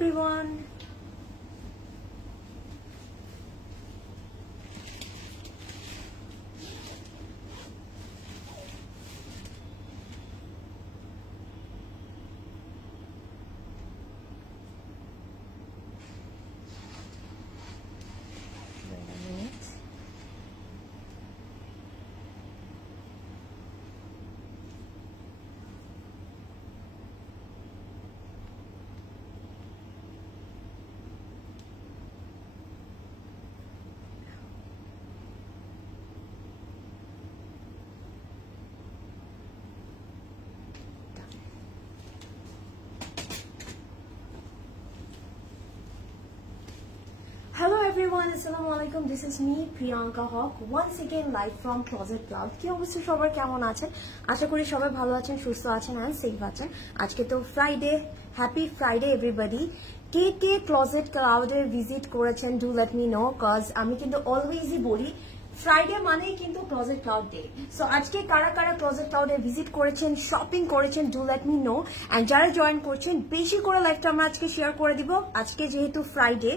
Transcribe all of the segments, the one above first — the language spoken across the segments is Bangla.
everyone. Hello everyone, Assalamualaikum. This is me, Priyanka Hawk, once again live from Closet Cloud. কি অবস্থা সবার, কেমন আছেন? আশা করি সবাই ভালো আছেন, সুস্থ আছেন and safe আছেন। আজকে তো ফ্রাইডে, হ্যাপি ফ্রাইডে এভরিবডি। কে কে ক্লোজেট ক্লাউডে ভিজিট করেছেন do let me know, cause আমি কিন্তু অলওয়েজই বলি ফ্রাইডে মানেই কিন্তু ক্লোজেট ক্লাউড ডে। সো আজকে কারা কারা ক্লোজেট ক্লাউডে ভিজিট করেছেন, শপিং করেছেন, do let me no. And যারা জয়েন করছেন বেশি করে লাইভটা আমরা আজকে শেয়ার করে দিব। আজকে যেহেতু ফ্রাইডে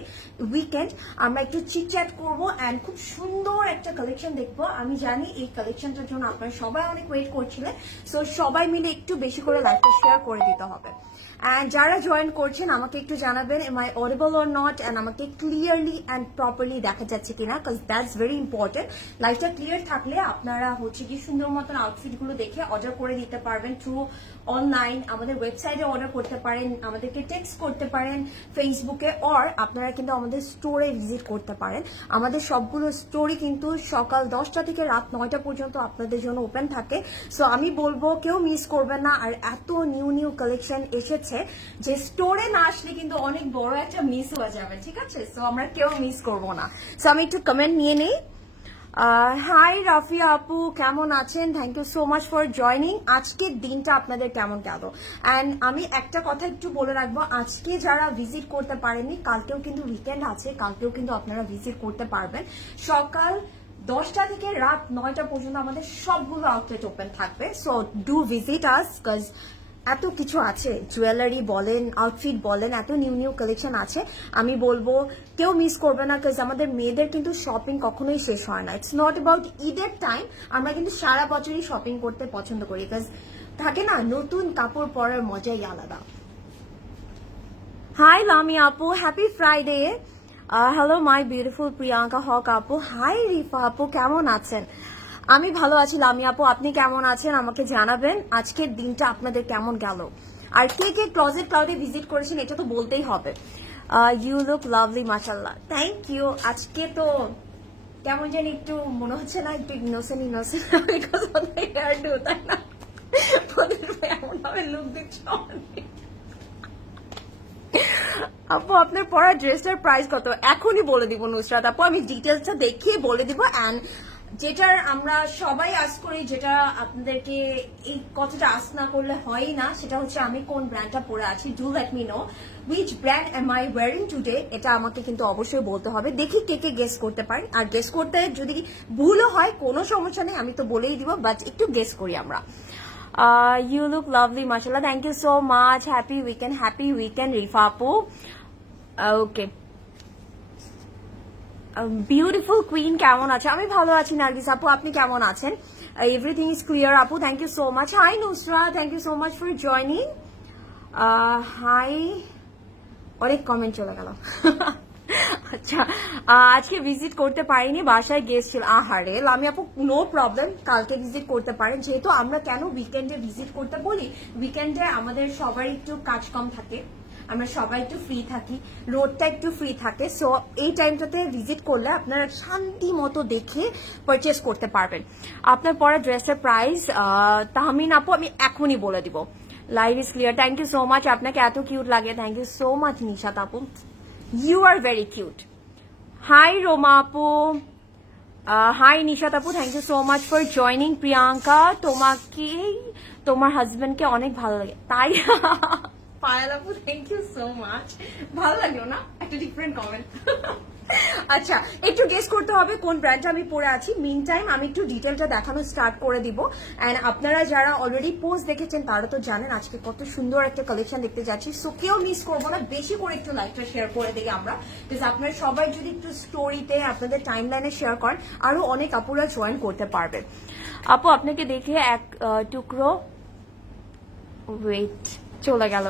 উইকেন্ড, আমরা একটু চিটচ্যাট করবো অ্যান্ড খুব সুন্দর একটা কালেকশন দেখবো। আমি জানি এই কালেকশনটার জন্য আপনারা সবাই অনেক ওয়েট করছিলেন, সো সবাই মিলে একটু বেশি করে লাইভটা শেয়ার করে দিতে হবে। অ্যান্ড যারা জয়েন করছেন আমাকে একটু জানাবেন am I audible or not, and আমাকে ক্লিয়ারলি অ্যান্ড প্রপারলি দেখা যাচ্ছে কিনা, কজ দ্যাটস ভেরি ইম্পর্টেন্ট। লাইভটা ক্লিয়ার থাকলে আপনারা হচ্ছে কি সুন্দর মতন আউটফিটগুলো দেখে অর্ডার করে দিতে পারবেন থ্রু অনলাইন। আমাদের ওয়েবসাইটে অর্ডার করতে পারেন, আমাদেরকে টেক্সট করতে পারেন ফেসবুকে, অর আপনারা কিন্তু আমাদের স্টোরে ভিজিট করতে পারেন। আমাদের সবগুলো স্টোরই কিন্তু সকাল 10টা থেকে রাত 9টা পর্যন্ত আপনাদের জন্য ওপেন থাকে। সো আমি বলবো কেউ মিস করবেন না। আর এত নিউ নিউ কালেকশন এসেছে যে স্টোরে না আসলে কিন্তু অনেক বড় একটা মিস হয়ে যাবে, ঠিক আছে? সো আমরা কেউ মিস করবো না। সো আমি একটু কমেন্ট নিয়ে নেই। হাই রাফিয়া আপু, কেমন আছেন? Thank you so much for joining. আজকের দিনটা আপনাদের কেমন গেল? অ্যান্ড আমি একটা কথা একটু বলে রাখবো, আজকে যারা ভিজিট করতে পারেননি, কালকেও কিন্তু উইকেন্ড আছে, কালকেও কিন্তু আপনারা ভিজিট করতে পারবেন। সকাল 10টা থেকে রাত 9টা পর্যন্ত আমাদের সবগুলো আউটলেট ওপেন থাকবে। So do visit us, cause এত কিছু আছে, জুয়েলারি বলেন, আউটফিট বলেন, এত নিউ নিউ কালেকশন আছে। আমি বলবো কেউ মিস করবে না, কজ আমাদের মেয়েদের কিন্তু শপিং কখনোই শেষ হয় না। ইটস নট অ্যাবাউট ঈদের টাইম, আমরা কিন্তু সারা বছরই শপিং করতে পছন্দ করি, কজ থাকে না নতুন কাপড় পরার মজাই আলাদা। হাই লামি আপু, happy Friday. Hello my beautiful Priyanka Haque আপু। হাই রিফা আপু, কেমন আছেন? আমি ভালো আছি লামি আপু, আপনি কেমন আছেন আমাকে জানাবেন। আজকের দিনটা আপনাদের কেমন গেল? আর কে কে ক্লোজেট ক্লাউডে ভিজিট করেছেন এটা তো বলতেই হবে। ইউ লুক লাভলি, মাশাআল্লাহ, থ্যাংক ইউ। আজকে তো কেমন জানি একটু মনে হচ্ছে না, একটু innocent innocent, because of the hair do, তাই না? এমন ভাবে লুক দিচ্ছ। আপু আপনার পরা ড্রেসটার প্রাইস কত? এখনই বলে দিব নুসরাত আপু, আমি ডিটেলসটা দেখিয়ে বলে দিব। অ্যান্ড যেটার আমরা সবাই আস করি, যেটা আপনাদেরকে এই কথাটা আস না করলে হয়ই না, সেটা হচ্ছে আমি কোন ব্র্যান্ডটা পরে আছি। Do let me know which brand am I wearing today, এটা আমাকে কিন্তু অবশ্যই বলতে হবে। দেখি কে কে গেস করতে পারি। আর গেস করতে যদি ভুলও হয় কোনো সমস্যা নেই, আমি তো বলেই দিব, বাট একটু গেস করি আমরা। You look lovely, mashallah. Thank you so much. Happy weekend, Rifa apu. Okay. Beautiful queen, কেমন আছে? আমি ভালো আছি নার্গিস আপু, আপনি কেমন আছেন? Everything is clear আপু, thank you so much. Hi Nusra, thank you so much for joining. Hi, অনেক কমেন্ট চলে গেল। আচ্ছা, আজকে ভিজিট করতে পারিনি, বাসায় গেস্ট ছিল। আহারে লামি আপু, নো প্রবলেম, কালকে ভিজিট করতে পারেন। যেহেতু আমরা কেন উইকেন্ডে ভিজিট করতে বলি, উইকেন্ডে আমাদের সবার একটু কাজ কম থাকে, আমরা সবাই একটু ফ্রি থাকি, রোডটা একটু ফ্রি থাকে। সো এই টাইমটাতে ভিজিট করলে আপনারা শান্তি মতো দেখে পারচেস করতে পারবেন। আপনার পরা ড্রেসের প্রাইস তাহমিন আপু আমি এখনই বলে দিব। Live is clear, thank you so much. আপনাকে এত কিউট লাগে, thank you so much Nishat আপু, you are very cute. Hi Roma আপু, হাই নিশাত আপু, thank you so much for joining. Priyanka তোমাকে তোমার হাজবেন্ডকে অনেক ভালো লাগে, তাই? পায়েল আপু, থ্যাংক ইউ সো মাচ। ভালো লাগলো না? একটা ডিফারেন্ট কমেন্ট। আচ্ছা একটু গেস করতে হবে কোন ব্র্যান্ডটা আমি পরে আছি। মিন টাইম আমি একটু ডিটেলটা দেখানো স্টার্ট করে দিব। অ্যান্ড আপনারা যারা অলরেডি পোস্ট দেখেছেন তারা তো জানেন আজকে কত সুন্দর একটা কালেকশন দেখতে যাচ্ছি। সো কেউ মিস করবো না, বেশি করে একটু লাইভটা শেয়ার করে দিই আমরা, বিকজ আপনারা সবাই যদি একটু স্টোরিতে আপনাদের টাইম লাইনে শেয়ার করেন আরো অনেক আপুরা জয়েন করতে পারবে। আপু আপনাকে দেখে এক টুকরো ওয়েট চলে গেল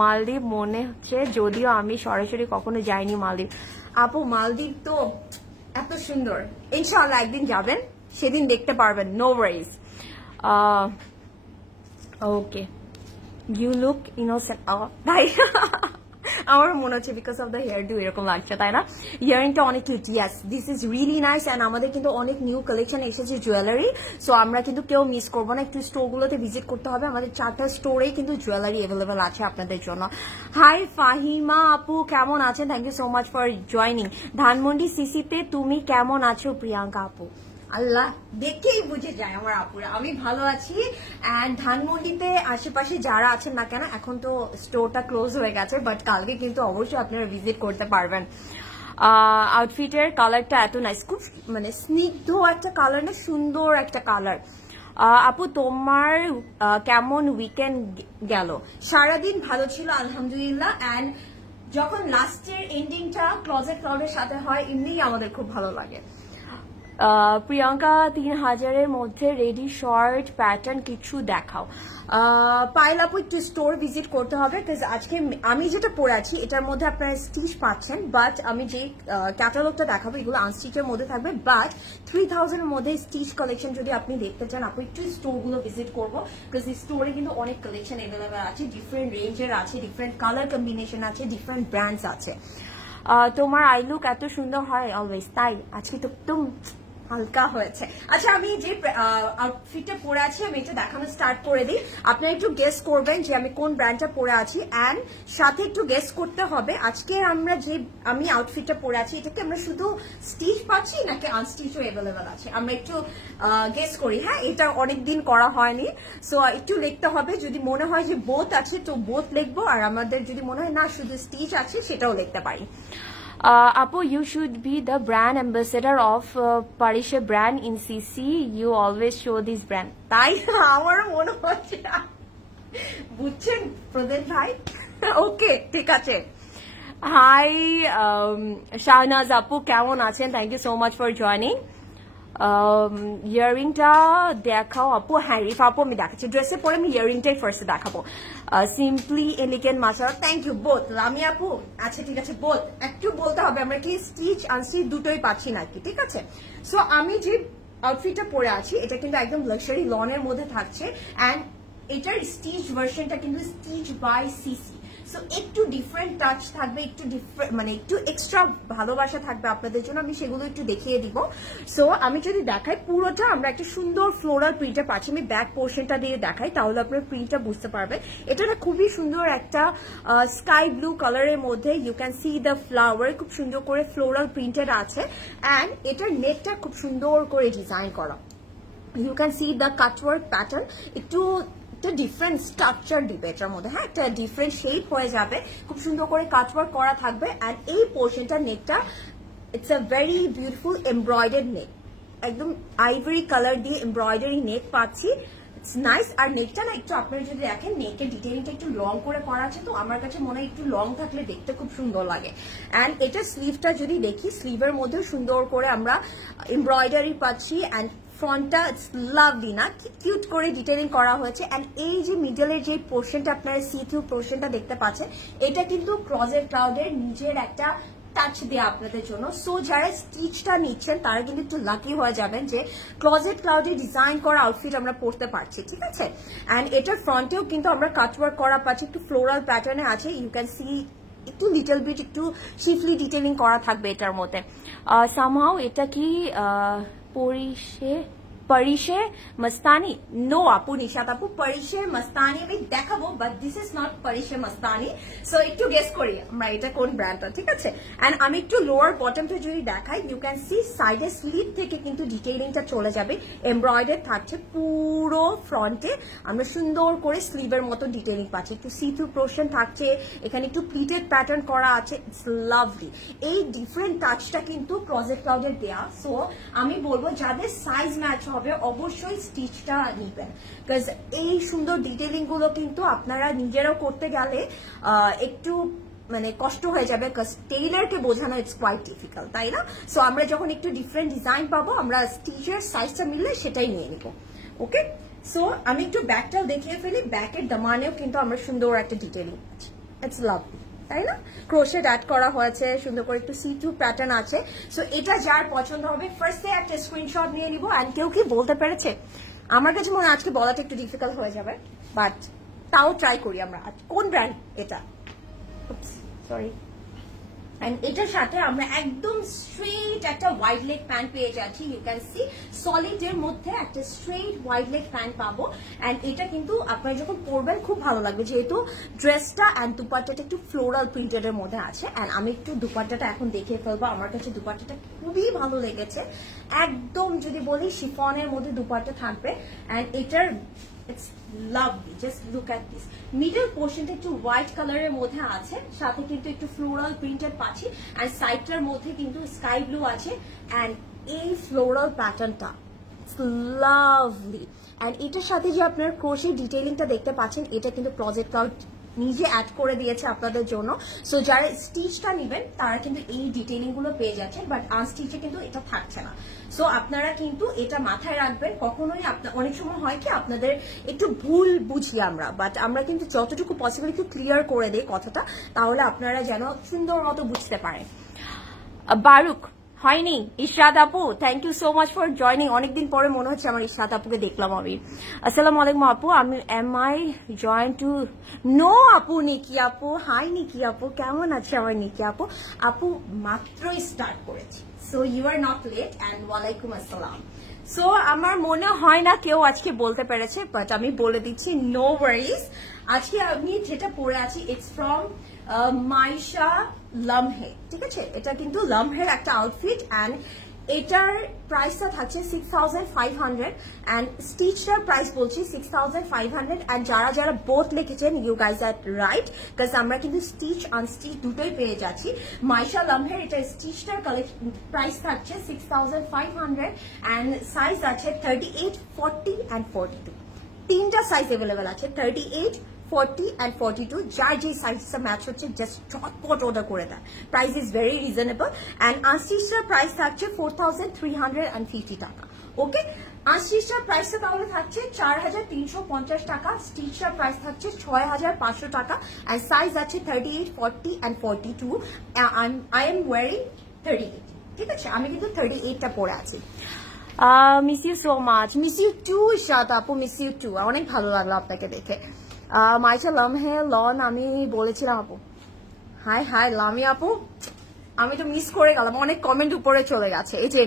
মালদ্বীপ মনে হচ্ছে, যদিও আমি সরাসরি কখনো যাইনি মালদ্বীপ। আপু মালদ্বীপ তো এত সুন্দর, ইনশাআল্লাহ একদিন যাবেন, সেদিন দেখতে পারবেন, no worries. Okay you look innocent ভাই। আমার মনে হচ্ছে because of the hair do এরকম লাগছে, তাই না? ইয়ারিংটা অনেক cute, yes this is really nice. And আমাদের কিন্তু অনেক নিউ কালেকশন এসেছে জুয়েলারি, সো আমরা কিন্তু কেউ মিস করবো না, একটু স্টোরগুলোতে ভিজিট করতে হবে। আমাদের 4টা স্টোরেই কিন্তু জুয়েলারি অ্যাভেলেবেল আছে আপনাদের জন্য। হাই ফাহিমা আপু কেমন আছেন? Thank you so much for joining. Dhanmondi সিসিতে তুমি কেমন আছো প্রিয়াঙ্কা আপু? আল্লাহ দেখেই বুঝে যায় আমার আপুরা আমি ভালো আছি। অ্যান্ড ধানমন্ডিতে আশেপাশে যারা আছেন না কেন, এখন তো স্টোরটা ক্লোজ হয়ে গেছে, বাট কালকে কিন্তু অবশ্যই আপনারা ভিজিট করতে পারবেন। আউটফিটের কালারটা এত নাইস, খুব মানে স্নিগ্ধ একটা কালার না, সুন্দর একটা কালার। আপু তোমার কেমন উইকেন্ড গেল? সারাদিন ভালো ছিল আলহামদুলিল্লাহ। অ্যান্ড যখন লাস্টের এন্ডিংটা ক্লোজেট ক্রাউডের সাথে হয় এমনিই আমাদের খুব ভালো লাগে। প্রিয়াঙ্কা 3000-এর মধ্যে রেডি শর্ট প্যাটার্ন কিছু দেখাও। পাইল আপু একটু স্টোর ভিজিট করতে হবে, বিকজ আজকে আমি যেটা পরে আছি এটার মধ্যে আপনারা স্টিচ পাচ্ছেন, বাট আমি যে ক্যাটালগটা দেখাবো এগুলো আনস্টিচের মধ্যে থাকবে। বাট 3000-এর মধ্যে স্টিচ কালেকশন যদি আপনি দেখতে চান আপু একটু স্টোরগুলো ভিজিট করবো, বিকজ এই স্টোরে কিন্তু অনেক কালেকশন অ্যাভেলেবেল আছে, ডিফারেন্ট রেঞ্জের আছে, ডিফারেন্ট কালার কম্বিনেশন আছে, ডিফারেন্ট ব্র্যান্ডস আছে। তোমার আই লুক এত সুন্দর হয় অলওয়েজ, তাই আজকে তো একদম হালকা হয়েছে। আচ্ছা আমি যে আউটফিটটা পরে আছি আমি এটা দেখানো স্টার্ট করে দিই, আপনারা একটু গেস করবেন যে আমি কোন ব্র্যান্ডটা পরে আছি। অ্যান্ড সাথে একটু গেস করতে হবে আজকে আমরা যে আমি আউটফিটটা পরে আছি এটাকে আমরা শুধু স্টিচ পাচ্ছি নাকি আনস্টিচও অ্যাভেলেবেল আছে, আমরা একটু গেস করি। হ্যাঁ এটা অনেকদিন করা হয়নি, সো একটু লিখতে হবে। যদি মনে হয় যে বোথ আছে তো বোথ লিখবো, আর আমাদের যদি মনে হয় না শুধু স্টিচ আছে সেটাও লিখতে পারি। Apu, you should be the brand ambassador of Parishe brand in CC. You always show this brand. তাই আমারও মনে হচ্ছে, বুঝছেন প্রদেন ভাই? ওকে ঠিক আছে। হাই শাহনাজ আপু কেমন আছেন? Thank you so much for joining. ইয়ারিংটা দেখাও আপু। হ্যাঁ রিফা আপু আমি দেখাচ্ছি, ড্রেসে পরে আমি ইয়ারিংটাই ফার্স্টে দেখাবো। সিম্পলি এলিগেন্ট মাশাআল্লাহ, থ্যাংক ইউ বোথ। লামি আপু আচ্ছা ঠিক আছে, বোথ একটু বলতে হবে আমরা কি স্টিচ আনস্টিচ দুটোই পাচ্ছি নাকি, ঠিক আছে? সো আমি যে আউটফিটটা পরে আছি এটা কিন্তু একদম লাক্সারি লনের মধ্যে থাকছে। অ্যান্ড এটার স্টিচ ভার্সনটা কিন্তু স্টিচ বাই সিসি, সো একটু ডিফারেন্ট টাচ থাকবে, একটু ডিফারেন্ট মানে একটু এক্সট্রা ভালোবাসা থাকবে আপনাদের জন্য, আমি সেগুলো একটু দেখিয়ে দিব। সো আমি যদি দেখাই পুরোটা আমরা একটা সুন্দর ফ্লোরাল প্রিন্টটা পাচ্ছি, আমি ব্যাক পোর্শনটা দিয়ে দেখাই তাহলে আপনার প্রিন্টটা বুঝতে পারবেন। এটা না খুবই সুন্দর একটা স্কাই ব্লু কালারের মধ্যে, you can see the flower, খুব সুন্দর করে ফ্লোরাল প্রিন্টেড আছে। অ্যান্ড এটার নেটটা খুব সুন্দর করে ডিজাইন করা, you can see the cutwork pattern, একটু একটা ডিফারেন্ট স্ট্রাকচার দিবে এটার মধ্যে। হ্যাঁ একটা ডিফারেন্ট শেপ হয়ে যাবে, খুব সুন্দর করে কাটওয়ার্ক করা থাকবে। অ্যান্ড এই পোর্শনটা নেকটা it's a very beautiful embroidered neck, একদম আইভরি কালার দিয়ে এমব্রয়ডারি নেক পাচ্ছি, ইটস নাইস। আর নেকটা না একটু আপনারা যদি দেখেন নেকের ডিটেইলিংটা একটু লং করে করা আছে, তো আমার কাছে মনে হয় একটু লং থাকলে দেখতে খুব সুন্দর লাগে। অ্যান্ড এটা স্লিভটা যদি দেখি স্লিভের মধ্যেও সুন্দর করে আমরা এমব্রয়ডারি পাচ্ছি। অ্যান্ড ফ্রন্টটা ইটস লাভলি না, কিউট করে ডিটেইলিং করা হয়েছে। অ্যান্ড এই যে মিডলের যে পোর্শনটা আপনারা সি থ্রু পোর্শনটা দেখতে পাচ্ছেন এটা কিন্তু ক্লোজেট ক্রাউডের নিজের একটা টাচ দেয়া আপনাদের জন্য। সো যারা স্টিচটা নিচ্ছেন তারা কিন্তু একটু লাকি হয়ে যাবেন যে ক্লোজেট ক্লাউডে ডিজাইন করা আউটফিট আমরা পরতে পারছি, ঠিক আছে? অ্যান্ড এটার ফ্রন্টেও কিন্তু আমরা কাটওয়ার্ক করা পাচ্ছি, একটু ফ্লোরাল প্যাটার্নে আছে, ইউ ক্যান সি একটু লিটল বিট একটু শিফলি ডিটেইলিং করা থাকবে এটার মধ্যে। সামহাও এটা কি পরিশের মস্তানি নো আপু নিশাত আপু পরিশের মস্তানি আমি দেখাবো বাট দিস ইজ নট পরিশের মস্তানি সো একটু গেস করি আমরা এটা কোন ব্র্যান্ডটা ঠিক আছে এন্ড আমি একটু লোয়ার বটমটা যদি দেখাই ইউ ক্যান সি সাইডে স্লিভ থেকে কিন্তু ডিটেইলিংটা চলে যাবে এমব্রয়ডারি থাকছে পুরো ফ্রন্টে আমরা সুন্দর করে স্লিভের মতো ডিটেইলিং পাচ্ছি একটু সি থ্রু পোর্শন থাকছে এখানে একটু প্লিটেড প্যাটার্ন করা আছে ইটস লাভলি এই ডিফারেন্ট টাচটা কিন্তু ক্লোজেট ক্লাউডের দেয়া সো আমি বলবো যাদের সাইজ ম্যাচ হবে অবশ্যই স্টিচটা নিবেন বিকজ এই সুন্দর ডিটেইলিং গুলো কিন্তু আপনারা নিজেরাও করতে গেলে একটু মানে কষ্ট হয়ে যাবে বিকজ টেইলারকে বোঝানো ইটস কোয়াইট ডিফিকাল্ট তাই না সো আমরা যখন একটু ডিফারেন্ট ডিজাইন পাবো আমরা স্টিচের সাইজটা মিললে সেটাই নিয়ে নিব ওকে সো আমি একটু ব্যাকটাও দেখিয়ে ফেলি ব্যাকের দামানেও কিন্তু আমরা সুন্দর একটা ডিটেইলিং পাচ্ছি ইটস লাভলি তাই না ক্রোশেট অ্যাড করা হয়েছে সুন্দর করে একটু সি টু প্যাটার্ন আছে সো এটা যার পছন্দ হবে ফার্স্টে একটা স্ক্রিনশট নিয়ে নিব এন্ড কেউ কি বলতে পেরেছে আমার কাছে মনে হয় আজকে বলাটা একটু ডিফিকাল্ট হয়ে যাবে বাট তাও ট্রাই করি আমরা কোন ব্র্যান্ড এটা সরি এন্ড এটার সাথে আমরা একদম স্ট্রেট একটা ওয়াইড লেগ প্যান্ট পেয়ে যাচ্ছি ইউ ক্যান সি সলিড এর মধ্যে একটা স্ট্রেট ওয়াইড লেগ প্যান্ট পাবো এন্ড এটা কিন্তু আপনারা যখন পরবেন খুব ভালো লাগবে যেহেতু ড্রেসটা এন্ড দুপাট্টাটা একটু ফ্লোরাল প্রিন্টেড এর মধ্যে আছে এন্ড আমি একটু দুপাট্টাটা এখন দেখিয়ে ফেলবো আমার কাছে দুপাট্টাটা খুবই ভালো লেগেছে একদম যদি বলি শিফনের মধ্যে দুপাট্টা থাকবে এন্ড এটার It's lovely. Just look at this. Middle portionটা একটু হোয়াইট কালারের মধ্যে আছে সাথে কিন্তু একটু ফ্লোরাল প্রিন্টেড পাচ্ছি আর সাইডটার মধ্যে কিন্তু স্কাই ব্লু আছে এন্ড এই ফ্লোরাল প্যাটার্নটা ইটস লাভলি এন্ড এটার সাথে যে আপনার ক্রোশে ডিটেইলিংটা দেখতে পাচ্ছেন এটা কিন্তু ক্লোজেট ক্লাউড নিজে অ্যাড করে দিয়েছে আপনাদের জন্য সো যারা স্টিচটা নেবেন তারা কিন্তু এই ডিটেইলিং গুলো পেয়ে যাচ্ছেন বাট আনস্টিচে কিন্তু এটা থাকছে না সো আপনারা কিন্তু এটা মাথায় রাখবেন কখনোই অনেক সময় হয় কি আপনাদের একটু ভুল বুঝি আমরা বাট আমরা কিন্তু যতটুকু পসিবল একটু ক্লিয়ার করে দেই কথাটা তাহলে আপনারা যেন সুন্দর মতো বুঝতে পারেন বারুক হয়নি ইশরাত আপু thank you so much for joining অনেকদিন পরে মনে হচ্ছে আমার ইশরাত আপুকে দেখলাম আমি আসসালামু আলাইকুম আপু আমি am I join to know আপু নিকি আপু হাই নিকি আপু কেমন আছে আমার নিকি আপু আপু মাত্রই স্টার্ট করেছি so you are not late and ওয়ালাইকুম আসসালাম সো আমার মনে হয় না কেউ আজকে বলতে পেরেছে বাট আমি বলে দিচ্ছি নো ওয়ারিজ আজকে আমি যেটা পরে আছি ইটস ফ্রম মাইশা লামহে ঠিক আছে এটা কিন্তু লামহের একটা আউটফিট এন্ড এটার প্রাইসটা থাকছে 6500 এন্ড স্টিচটার প্রাইস বলছি 6500 এন্ড যারা যারা বোথ লিখেছেন you guys are right because আমরা কিন্তু স্টিচ আনস্টিচ দুটোই পেয়ে যাচ্ছি মাইশা লামহের এটা স্টিচটার প্রাইস থাকছে 6500 এন্ড সাইজ আছে 38, 40 and 42 তিনটা সাইজ अवेलेबल আছে 38, 40 and 42 যার যে সাইজটা ম্যাচ হচ্ছে জাস্ট চটপট অর্ডার করে দেয় price is very reasonable and আনস্টিচটার প্রাইস থাকছে 4350 টাকা ওকে আনস্টিচটার প্রাইসটা তাহলে থাকছে 4350 টাকা স্টিচটার প্রাইস থাকছে 6500 টাকা এন্ড সাইজ আছে 38, 40 and 42 আই এম ওয়্যারিং 38 ঠিক আছে আমি কিন্তু 38টা পরে আছি miss you so much miss you too Ishrat আপু মিস ইউ টু অনেক ভালো লাগলো আপনাকে দেখে মাইশা লামহে লন আমি বলেছিলাম আপু হাই হাই লামি আপু আমি তো মিস করে গেলাম অনেক কমেন্ট উপরে চলে গেছে এই যে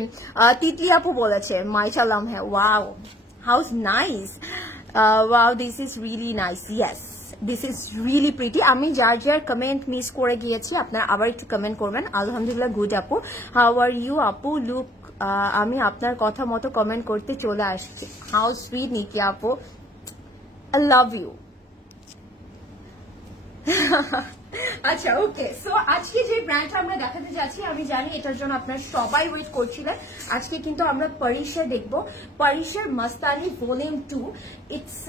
তিতলি আপু বলেছে Maisha Lamhe wow house nice wow this is really nice yes this is really pretty আমি যার যার কমেন্ট মিস করে গিয়েছি আপনারা আবার একটু কমেন্ট করবেন আলহামদুলিল্লাহ গুড আপু হাউ আর ইউ আপু লুক আমি আপনার কথা মতো কমেন্ট করতে চলে আসছি হাউ সুইট নিকি আপু আই লাভ ইউ আচ্ছা ওকে সো আজকে যে ব্র্যান্ডটা আমরা দেখাতে যাচ্ছি আমি জানি এটার জন্য আপনারা সবাই ওয়েট করছিলেন আজকে কিন্তু আমরা পরিশে দেখবো পরিশের Mastani volume 2 it's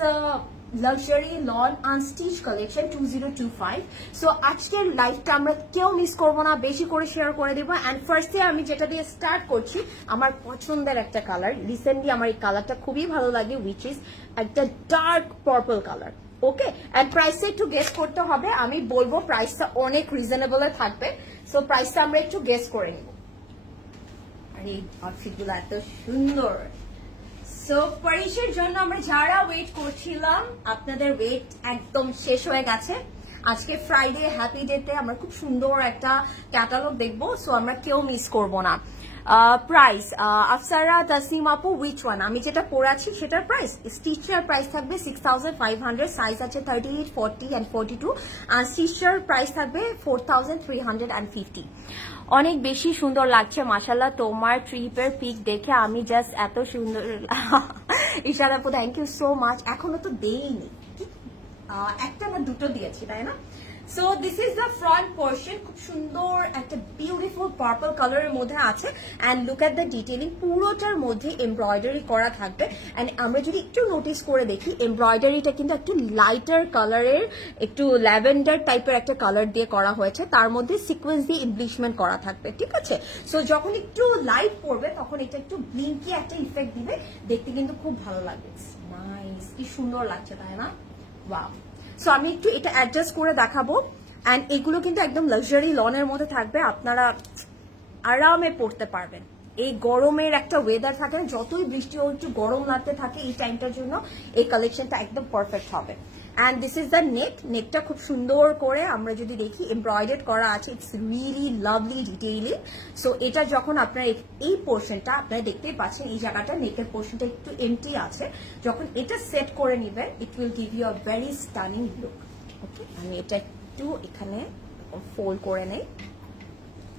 luxury lawn unstitch collection 2025 so আজকের লাইভটা আমরা কেউ মিস করবো না বেশি করে শেয়ার করে দেবো এন্ড ফার্স্টে আমি যেটা দিয়ে স্টার্ট করছি আমার পছন্দের একটা কালার রিসেন্টলি আমার এই কালারটা খুবই ভালো লাগে উইচ ইজ একটা dark purple colour okay and প্রাইসটা একটু গেস করতে হবে আমি বলবো প্রাইসটা অনেক রিজনেবল থাকবে সো প্রাইসটা আমরা একটু গেস করে নিব আর এই আউটফিটগুলো এত সুন্দর সো পরিশের জন্য আমরা যারা ওয়েট করছিলাম আপনাদের ওয়েট একদম শেষ হয়ে গেছে আজকে ফ্রাইডে হ্যাপি ডেতে আমরা খুব সুন্দর একটা ক্যাটালগ দেখবো, সো আমরা কেউ মিস করব না। প্রাইস আফসারা তাসনিম আপু উইচ ওয়ান? আমি যেটা পরে আছি সেটার প্রাইস, স্টিচার প্রাইস থাকবে 6500, সাইজ আছে 38, 40 and 42, আর স্টিচার প্রাইস থাকবে 4350। অনেক বেশি সুন্দর লাগছে মাশাআল্লাহ, তোমার ট্রিপের পিক দেখে আমি জাস্ট এত সুন্দর। ইশার আপু থ্যাংক ইউ সো মাচ। এখনো তো দেইনি, একটা না দুটো দিয়েছি তাই না? So this is the front portion, খুব সুন্দর একটা বিউটিফুল পার্পল কালারের মধ্যে আছে। And look at the detailing, পুরোটার মধ্যে এমব্রয়ডারি করা থাকবে। অ্যান্ড আমরা যদি একটু নোটিস করে দেখি, এমব্রয়ডারিটা কিন্তু একটু লাইটার কালারের, একটু ল্যাভেন্ডার টাইপের একটা কালার দিয়ে করা হয়েছে, তার মধ্যে সিকোয়েন্স দিয়ে এমব্লিশমেন্ট করা থাকবে, ঠিক আছে? সো যখন একটু লাইট পড়বে তখন এটা একটু ব্লিঙ্কি একটা ইফেক্ট দিবে, দেখতে কিন্তু খুব ভালো লাগবে। নাইস, কি সুন্দর লাগছে তাই না? ওয়াও। সো আমি একটু এটা অ্যাডজাস্ট করে দেখাবো। অ্যান্ড এগুলো কিন্তু একদম লাক্সারি লনের মধ্যে থাকবে, আপনারা আরামে পড়তে পারবেন। এই গরমের একটা ওয়েদার থাকে না, যতই বৃষ্টি হোক একটু গরম লাগতে থাকে, এই টাইমটার জন্য এই কালেকশনটা একদম পারফেক্ট হবে। And this is the neck, নেকটা খুব সুন্দর করে আমরা যদি দেখি এমব্রয়ডারি করা আছে, it's really lovely detailing. So এটা যখন আপনার এই পোর্শনটা আপনারা দেখতেই পাচ্ছেন, এই জায়গাটা নেকের পোর্শনটা একটু এমটি আছে, যখন এটা সেট করে নেবেন it will give you a very stunning look. Okay, আমি এটা একটু এখানে ফোল্ড করে নেই।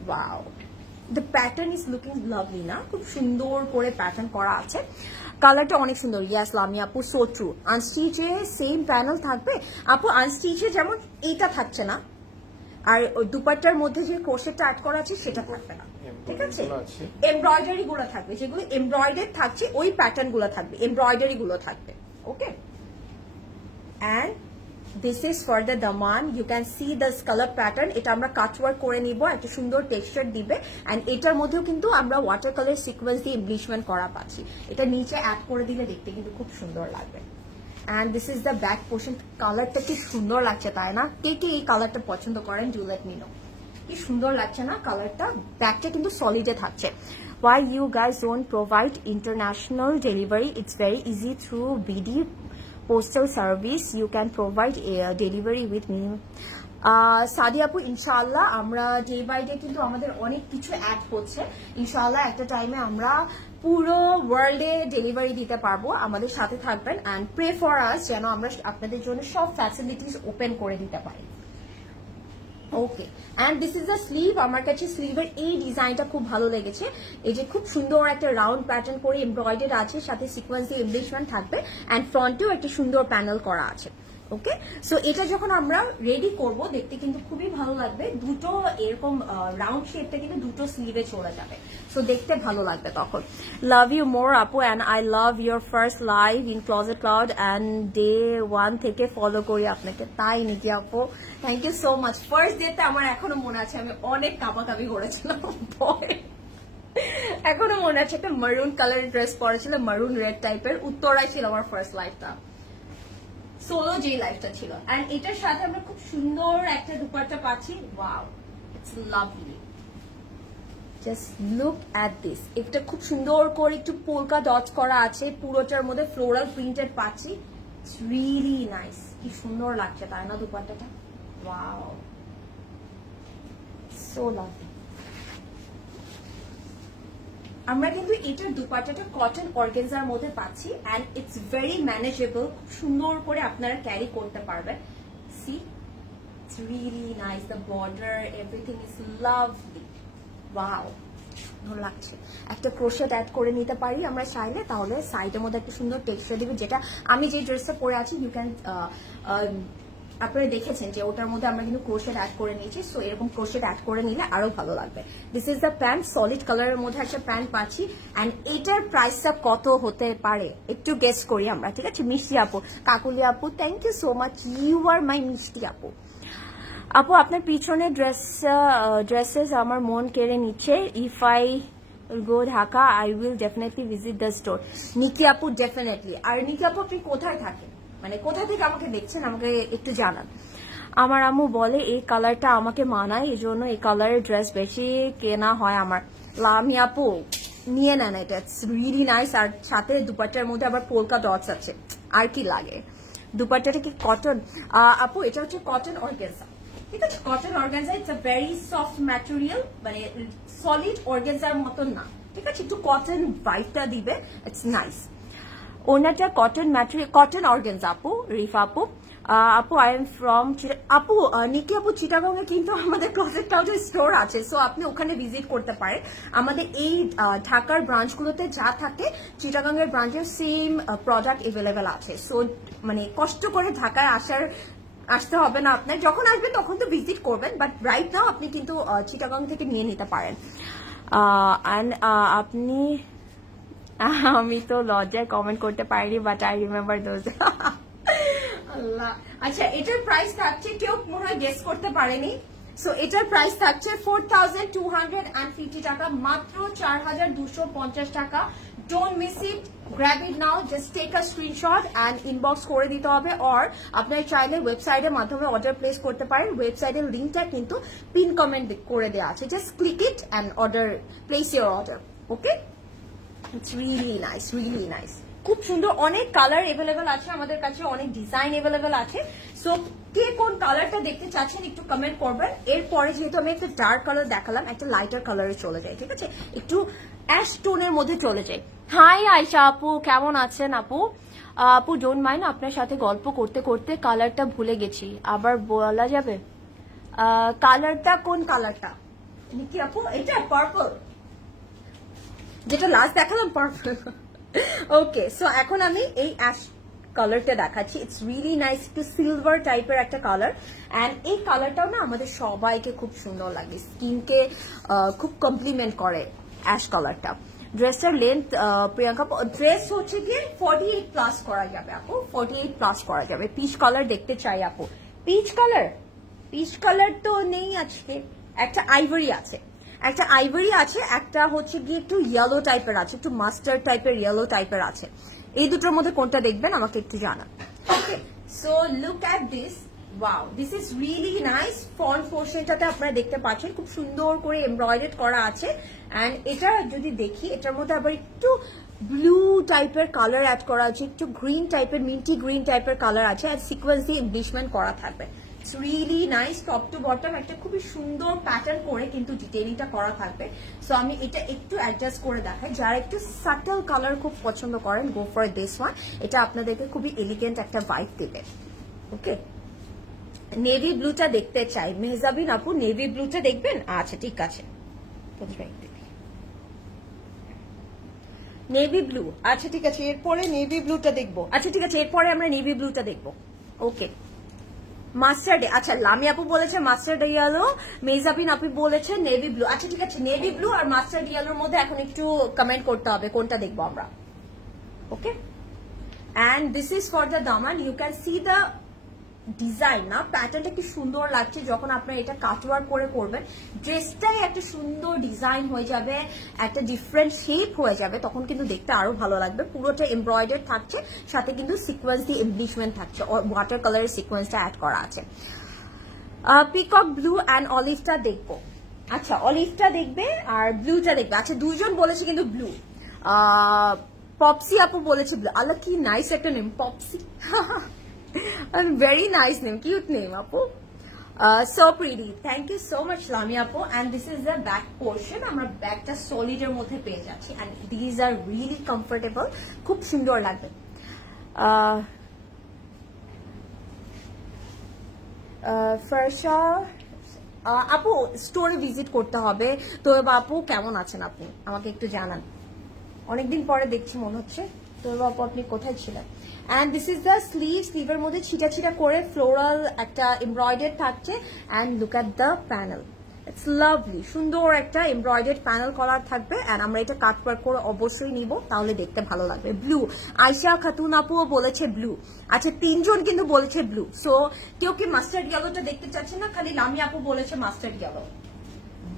Wow, the pattern is looking lovely না? খুব সুন্দর করে প্যাটার্ন করা আছে, কালারটা অনেক সুন্দর। ইয়াস লামি আপু, সো ট্রু। আনস্টিচে সেম প্যানেল থাকবে আপু, আনস্টিচে যেমন এইটা থাকছে না, আর দুপাট্টার মধ্যে যে ক্রোশেটটা অ্যাড করা আছে সেটা থাকবে না, ঠিক আছে? এমব্রয়ডারি গুলো থাকবে, যেগুলো এমব্রয়ডারি থাকছে ওই প্যাটার্ন গুলো থাকবে, এমব্রয়ডারি গুলো থাকবে। ওকে, and this is for the daman, you can see this color pattern, এটা আমরা কাট ওয়ার্ক করে নিব, একটা সুন্দর টেক্সচার দিবে। এন্ড এটার মধ্যেও কিন্তু আমরা ওয়াটার কালার সিকোয়েন্স দিয়ে এমব্লিশমেন্ট করা পাচ্ছি, এটা নিচে অ্যাড করে দিলে দেখতে কিন্তু খুব সুন্দর লাগবে। And this is the back portion, কালারটা কি সুন্দর লাগছে তাই না? কে কে এই কালারটা পছন্দ করেন, ডু লেট মি নো। কি সুন্দর লাগছে না কালারটা? ব্যাকটা কিন্তু সলিডে থাকছে। Why you guys don't provide international delivery? It's very easy through BD postal service, you can provide a delivery with me. সাদি আপু, ইনশাআল্লাহ আমরা ডে বাই ডে কিন্তু আমাদের অনেক কিছু অ্যাড হচ্ছে, ইনশাআল্লাহ একটা টাইমে আমরা পুরো ওয়ার্ল্ডে ডেলিভারি দিতে পারবো, আমাদের সাথে থাকবেন। অ্যান্ড প্রে ফর আস, যেন আমরা আপনাদের জন্য সব ফ্যাসিলিটিস ওপেন করে দিতে পারি। Okay, and this is the sleeve. আমার কাছে স্লিভের এই ডিজাইনটা খুব ভালো লেগেছে, এই যে খুব সুন্দর একটা রাউন্ড প্যাটার্ন করে এমব্রয়ডারি আছে, সাথে সিকোয়েন্স দিয়ে এমব্লিশমেন্ট থাকবে, অ্যান্ড ফ্রন্টেও একটা সুন্দর প্যানেল করা আছে। ওকে, সো এটা যখন আমরা রেডি করব দেখতে কিন্তু খুবই ভালো লাগবে, দুটো এরকম রাউন্ড শেপটা কিন্তু দুটো স্লিভে চলে যাবে, সো দেখতে ভালো লাগবে তখন। লাভ ইউ মোর আপু, and I love your first live in Closet Cloud, and day 1 থেকে ফলো করি আপনাকে। তাই নাকি আপু? Thank you so much. First ডেতে আমার এখনো মনে আছে আমি অনেক কাঁপাকাঁপি করেছিলাম, এখনো মনে আছে। একটা মারুন কালারের ড্রেস পরেছিলাম, মারুন রেড টাইপের, উত্তরায় ছিল আমার ফার্স্ট লাইফটা, সোলো যে লাইফটা ছিল। এন্ড এটার সাথে আমরা খুব সুন্দর একটা দুপাট্টা পাচ্ছি। Wow, it's lovely, just look at this. এটা খুব সুন্দর করে একটু পোলকা ডটস করা আছে, পুরোটার মধ্যে ফ্লোরাল প্রিন্টেড পাচ্ছি, ইটস রিয়েলি নাইস। কি সুন্দর লাগছে তাই না দুপাট্টাটা? Wow, so lovely. আমরা কিন্তু এটার দুপাট্টাটা কটন অর্গানজার মধ্যে পাচ্ছি, এন্ড ইটস ভেরি ম্যানেজেবল, খুব সুন্দর করে আপনারা ক্যারি করতে পারবেন। See, it's really nice, the border everything is lovely. Wow, ভালো লাগছে। একটা ক্রোশেট অ্যাড করে নিতে পারি আমরা চাইলে, তাহলে সাইডের মধ্যে একটা সুন্দর টেক্সচার দিবে। যেটা আমি যে ড্রেসটা পরে আছি, ইউ ক্যান আপনারা দেখেছেন যে ওটার মধ্যে আমরা কিন্তু ক্রোশেট অ্যাড করে নিয়েছি, সো এরকম ক্রোশেট অ্যাড করে নিলে আরো ভালো লাগবে। This is the pant, solid কালারের মধ্যে একটা প্যান্ট পাচ্ছি। অ্যান্ড এটার প্রাইসটা কত হতে পারে একটু গেস করি আমরা, ঠিক আছে? মিষ্টি আপু, কাকুলি আপু, thank you so much, you are my মিষ্টি আপু। আপু আপনার পিছনে ড্রেসেস আমার মন কেড়ে নিচ্ছে। If I go Dhaka I will definitely visit the store. Niki আপু, ডেফিনেটলি। আর নিকি আপু, আপনি কোথায় থাকেন, মানে কোথা থেকে আমাকে দেখছেন, আমাকে একটু জানান। আমার আম্মু বলে এই কালারটা আমাকে মানায়, এই জন্য এই কালারের ড্রেস বেশি কেনা হয় আমার। লামি আপু, নিয়ে নেন, এটা ইটস রিয়েলি নাইস। আর সাথে দুপাট্টার মধ্যে আবার পোলকা ডটস আছে, আর কি লাগে? দুপাট্টাটা কি কটন? আপু এটা হচ্ছে কটন অর্গানজা, ঠিক আছে? Cotton organza, it's a very soft material, মানে সলিড অর্গানজার মতন না, ঠিক আছে? একটু কটন ভাইবটা দিবে, ইটস নাইস। ওনাটা কটন ম্যাটেরিয়াল, কটন অর্গানজা আপু, রিফা আপু। আপু আই এম ফ্রম আপু নিকি আপু, চিটাগং এ কিন্তু আমাদের ক্লোজেট ক্লাউডের স্টোর আছে, সো আপনি ওখানে ভিজিট করতে পারেন। আমাদের এই ঢাকার ব্রাঞ্চগুলোতে যা থাকে চিটাগং এর ব্রাঞ্চের সেম প্রোডাক্ট এভেলেবেল আছে। সো মানে কষ্ট করে ঢাকায় আসতে হবে না আপনার, যখন আসবেন তখন তো ভিজিট করবেন, বাট রাইট নাও আপনি কিন্তু চিটাগং থেকে নিয়ে নিতে পারেন। আপনি, আমি তো লজ্জায় কমেন্ট করতে পারিনি, বাট আই রিমেম্বার দোজ। আল্লাহ, আচ্ছা এটার প্রাইস থাকছে, কেউ মনে হয় গেস করতে পারেনি। সো এটার প্রাইস থাকছে 4250 টাকা, মাত্র 4250 টাকা। Don't miss it, grab it now, just take a screenshot and inbox করে দিতে হবে, অর আপনার চাইলে ওয়েবসাইটের মাধ্যমে অর্ডার প্লেস করতে পারেন। ওয়েবসাইটের লিঙ্কটা কিন্তু পিন কমেন্ট করে দেওয়া আছে, just click it and order, place your order. Okay, it's really nice, really nice, খুব সুন্দর। অনেক কালার এভেলেবেল আছে আমাদের কাছে, অনেক ডিজাইন এভেলেবেল আছে। সো কে কোন কালারটা দেখতে চাচ্ছেন একটু কমেন্ট করবেন। এরপরে যেহেতু আমি একটা ডার্ক কালার দেখালাম, একটা লাইটার কালারে চলে যাই, ঠিক আছে? একটু অ্যাশ টোনের মধ্যে চলে যাই। হাই আয়শা আপু, কেমন আছেন আপু? আপু ডোন্ট মাইন্ড, আপনার সাথে গল্প করতে করতে কালারটা ভুলে গেছি, আবার বলা যাবে? কালারটা কোন কালারটা নিকি আপু? এটা পার্পল, যেটা লাস্ট দেখালাম, পার্পল। ওকে, সো এখন আমি এই অ্যাশ কালারটা দেখাচ্ছি। ইটস রিয়েলি নাইস, একটু সিলভার টাইপের একটা কালার, অ্যান্ড এই কালারটাও না আমাদের সবাইকে খুব সুন্দর লাগে, স্কিনকে খুব কমপ্লিমেন্ট করে অ্যাশ কালারটা। ড্রেসটার লেন্থ প্রিয়াঙ্কা, ড্রেস হচ্ছে গিয়ে 48 প্লাস করা যাবে আপু, 48 প্লাস করা যাবে। পিচ কালার দেখতে চাই আপু, পিচ কালার, পিচ কালার তো নেই আজকে, একটা আইভরি আছে, একটা আইভরি আছে, একটা হচ্ছে গিয়ে একটু ইয়েলো টাইপের আছে, একটু মাস্টার্ড টাইপের ইয়েলো টাইপের আছে। এই দুটোর মধ্যে কোনটা দেখবেন আমাকে একটু জানান। Okay, so look at this, wow, this is really nice. Front পোর্শনটাতে আপনারা দেখতে পাচ্ছেন খুব সুন্দর করে এমব্রয়ডারি করা আছে, অ্যান্ড এটা যদি দেখি এটার মধ্যে আবার একটু ব্লু টাইপের কালার অ্যাড করা আছে, একটু গ্রিন টাইপের, মিন্টি গ্রিন টাইপের কালার আছে, আর সিকোয়েন্স দিয়ে এমব্লিশমেন্ট করা থাকবে। It's really nice, top to bottom একটা খুবই সুন্দর প্যাটার্ন করে কিন্তু ডিটেইলিংটা করা থাকবে। সো আমি এটা একটু অ্যাডজাস্ট করে দেখাই, যারা একটু সাটল কালার খুব পছন্দ করেন, গো ফর দিস ওয়ান। এটা আপনাদেরকে খুবই এলিগেন্ট একটা ভাইব দেবে। ওকে, নেভি ব্লুটা দেখতে চাই, মেহজাবিন আপু নেভি ব্লুটা দেখবেন? আচ্ছা ঠিক আছে, নেভি ব্লু, আচ্ছা ঠিক আছে, এরপরে নেভি ব্লুটা দেখবো। আচ্ছা ঠিক আছে, এরপরে আমরা নেভি ব্লুটা দেখবো। ওকে, মাস্টার্ড, আচ্ছা লামি আপু বলেছে মাস্টার্ড ইয়েলো, মেজাবিন আপু বলেছে নেভি ব্লু। আচ্ছা ঠিক আছে, নেভি ব্লু আর মাস্টার্ড ইয়েলোর মধ্যে এখন একটু কমেন্ট করতে হবে কোনটা দেখবো আমরা। Okay, and this is for the daman, you can see the design, না প্যাটার্নটা কি সুন্দর লাগছে যখন আপনারা এটা কাটওয়ার্ক করে করবেন, ড্রেসটাই একটা সুন্দর ডিজাইন হয়ে যাবে, একটা ডিফারেন্ট শেপ হয়ে যাবে, তখন কিন্তু দেখতে আরো ভালো লাগবে। পুরোটা এমব্রয়ডারি থাকছে, সাথে কিন্তু সিকোয়েন্স দিয়ে এমব্লিশমেন্ট থাকছে, ওয়াটার কালারের সিকোয়েন্সটা অ্যাড করা আছে। পিকক ব্লু অ্যান্ড অলিভটা দেখবো। আচ্ছা অলিভটা দেখবে আর ব্লুটা দেখবে। আচ্ছা দুইজন বলেছে কিন্তু ব্লু, পপসি আপু বলেছে ব্লু। আল্লাহ কি নাইস একটা name, পপসি। Very nice name, cute name, Apu. So pretty. Thank you so much, Lami Apu. And this is the back portion. Amra back ta solid er moddhe peye jacchi, and these are really comfortable. Khub sundor lagbe. Farsha আপু স্টোরে ভিজিট করতে হবে তো। আপু কেমন আছেন আপনি, আমাকে একটু জানান, অনেকদিন পরে দেখছি মনে হচ্ছে। তো আপু আপনি কোথায় ছিলেন? And this is the sleeve, স্লিভের মধ্যে ছিটা ছিটা করে ফ্লোরাল একটা এমব্রয়ডারি থাকছে, and look at the panel, it's lovely, সুন্দর একটা এমব্রয়ডারি প্যানেল করা থাকবে, and আমরা এটা কাট ওয়ার্ক করে অবশ্যই নিব, তাহলে দেখতে ভালো লাগবে। ব্লু, আয়শা খাতুন আপুও বলেছে ব্লু। আচ্ছা তিনজন কিন্তু বলেছে ব্লু। সো কেউ কি মাস্টার্ড ইয়েলোটা দেখতে চাচ্ছে না? খালি লামি আপু বলেছে মাস্টার্ড ইয়েলো।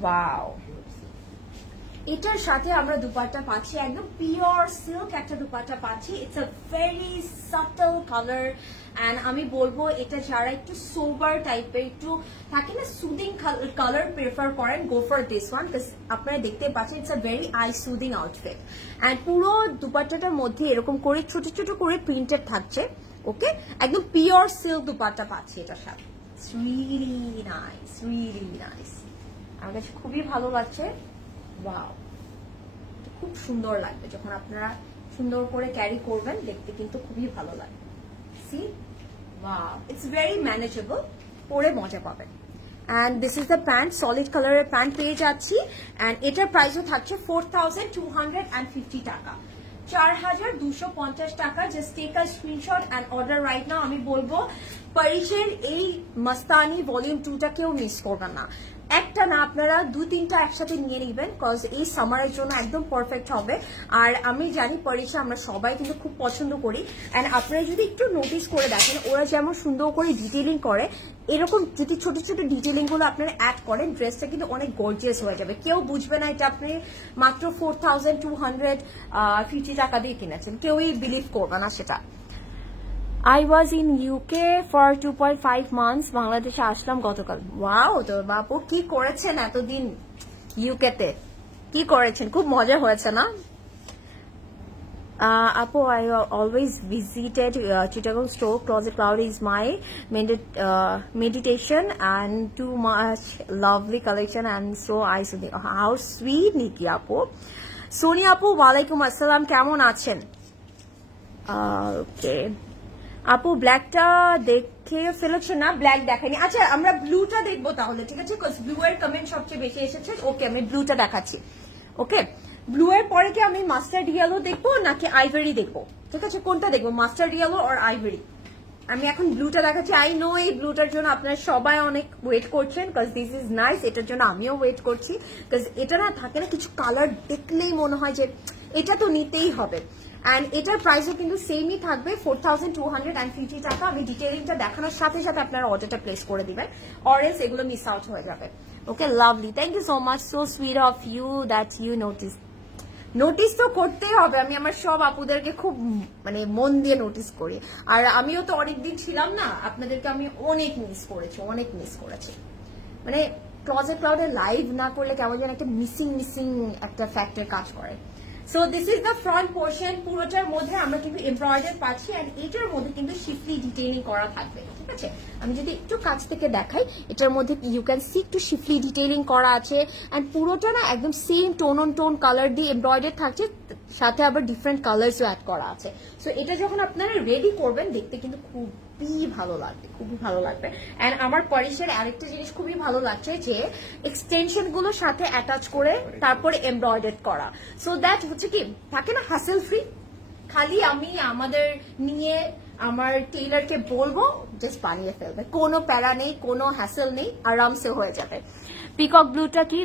ওয়াও, এটার সাথে আমরা দুপাট্টা পাচ্ছি, একদম পিওর সিল্ক একটা দুপাট্টা পাচ্ছি। It's a very subtle colour, and আমি বলবো এটা যারা একটু সোবার টাইপের, একটু থাকে না সুদিং কালার প্রেফার করেন, গো ফর দিস ওয়ান, বিকজ আপনারা দেখতে পাচ্ছেন it's a very I soothing outfit. And পুরো দুপাট্টাটার মধ্যে এরকম করে ছোট ছোট করে প্রিন্টেড থাকছে, ওকে, একদম পিওর সিল্ক দুপাট্টা পাচ্ছি এটার সাথে। রিয়েলি নাইস, আমার কাছে খুবই ভালো লাগছে। ওয়াও, খুব সুন্দর লাগবে যখন আপনারা সুন্দর করে ক্যারি করবেন, দেখতে কিন্তু খুবই ভালো লাগবে। See, wow, it's very manageable, পরে মজা পাবেন। And this is the pant, solid কালারের প্যান্ট পেয়ে যাচ্ছি। অ্যান্ড এটার প্রাইসও থাকছে 4250 টাকা, 4250 টাকা। Just take a screenshot and order right now. আমি বলবো পারিসের এই মাস্তানি ভলিউম 2টা কেউ মিস করবেন না। একটা না, আপনারা 2-3টা একসাথে নিয়ে নেবেন, কজ এই সামারের জন্য একদম পারফেক্ট হবে। আর আমি জানি পারিসে আমরা সবাই কিন্তু খুব পছন্দ করি। অ্যান্ড আপনারা যদি একটু নোটিস করে দেখেন, ওরা যেমন সুন্দর করে ডিটেলিং করে, এরকম যদি ছোট ছোট ডিটেলিং গুলো আপনারা অ্যাড করেন, ড্রেসটা কিন্তু অনেক গর্জিয়াস হয়ে যাবে। কেউ বুঝবে না এটা আপনি মাত্র 4250 টাকা দিয়ে কিনেছেন, কেউই বিলিভ করবে না সেটা। I was in UK for 2.5 months. বাংলাদেশে আসলাম গতকাল। ওয়াও, তো বাপু কি করেছেন এতদিন ইউকেতে, কি করেছেন? খুব মজা হয়েছে না? Apo, I always visited Chittagong store. Closet Cloud is my meditation and too much lovely collection and so I see. How sweet Niki Apo. Sonia Apo, walaikum assalam, কেমন আছেন? Okay. আপু ব্ল্যাকটা দেখে ফেলেছে না? ব্ল্যাক দেখাইনি। আচ্ছা, আমরা ব্লুটা দেখবো তাহলে, ঠিক আছে? ব্লু এর কমেন্ট সবচেয়ে বেশি এসেছে। ওকে, আমি ব্লুটা দেখাচ্ছি। ওকে, ব্লু এর পরে কি আমি মাস্টার্ড ইয়েলো দেখবো নাকি আইভরি দেখবো? ঠিক আছে, কোনটা দেখবো, মাস্টার্ড ইয়েলো আর আইভরি? আমি এখন ব্লুটা দেখাচ্ছি। আই নো এই ব্লুটার জন্য আপনারা সবাই অনেক ওয়েট করছেন, কজ দিস ইজ নাইস। এটার জন্য আমিও ওয়েট করছি, কজ এটা না থাকে না কিছু কালার দেখলেই মনে হয় যে এটা তো নিতেই হবে। অ্যান্ড এটার প্রাইসও কিন্তু সেমই থাকবে, 4250 টাকা। আমি ডিটেইলিংটা দেখানোর সাথে সাথে আপনারা অর্ডারটা প্লেস করে দিবেন, অরেঞ্জ এগুলো মিস আউট হয়ে যাবে। Okay, lovely, thank you so much, so sweet of you that you notice তো করতেই হবে। আমি আমার সব আপুদেরকে খুব মানে মন দিয়ে নোটিস করি, আর আমিও তো অনেকদিন ছিলাম না, আপনাদেরকে আমি অনেক মিস করেছি। মানে ক্লজেট ক্লাউডে লাইভ না করলে কেমন যেন একটা মিসিং একটা ফ্যাক্টর কাজ করে। So this is the front portion, পুরোটার মধ্যে আমরা কিন্তু এমব্রয়ডার পাচ্ছি, অ্যান্ড এটার মধ্যে কিন্তু শিফলি ডিটেইলিং করা থাকবে। ঠিক আছে, আমি যদি একটু কাছ থেকে দেখাই, এটার মধ্যে ইউ ক্যান সি একটু শিফলি ডিটেইলিং করা আছে, অ্যান্ড পুরোটা না একদম same tone on tone colour দিয়ে এমব্রয়ডার থাকছে, সাথে আবার ডিফারেন্ট কালার্সও অ্যাড করা আছে। সো এটা যখন আপনারা রেডি করবেন, দেখতে কিন্তু খুবই ভালো লাগবে। অ্যান্ড আমার পারিসের আরেকটা জিনিস খুবই ভালো লাগছে, যে এক্সটেনশন গুলো সাথে অ্যাটাচ করে তারপরে এমব্রয়ডার করা, সো দ্যাট হচ্ছে কি থাকে না হ্যাসেল ফ্রি। খালি আমি আমাদের নিয়ে আমার টেইলারকে বলবো, জাস্ট বানিয়ে ফেলবে, কোনো প্যারা নেই, কোনো হ্যাসেল নেই, আরামসে হয়ে যাবে। পিকক ব্লুটা কি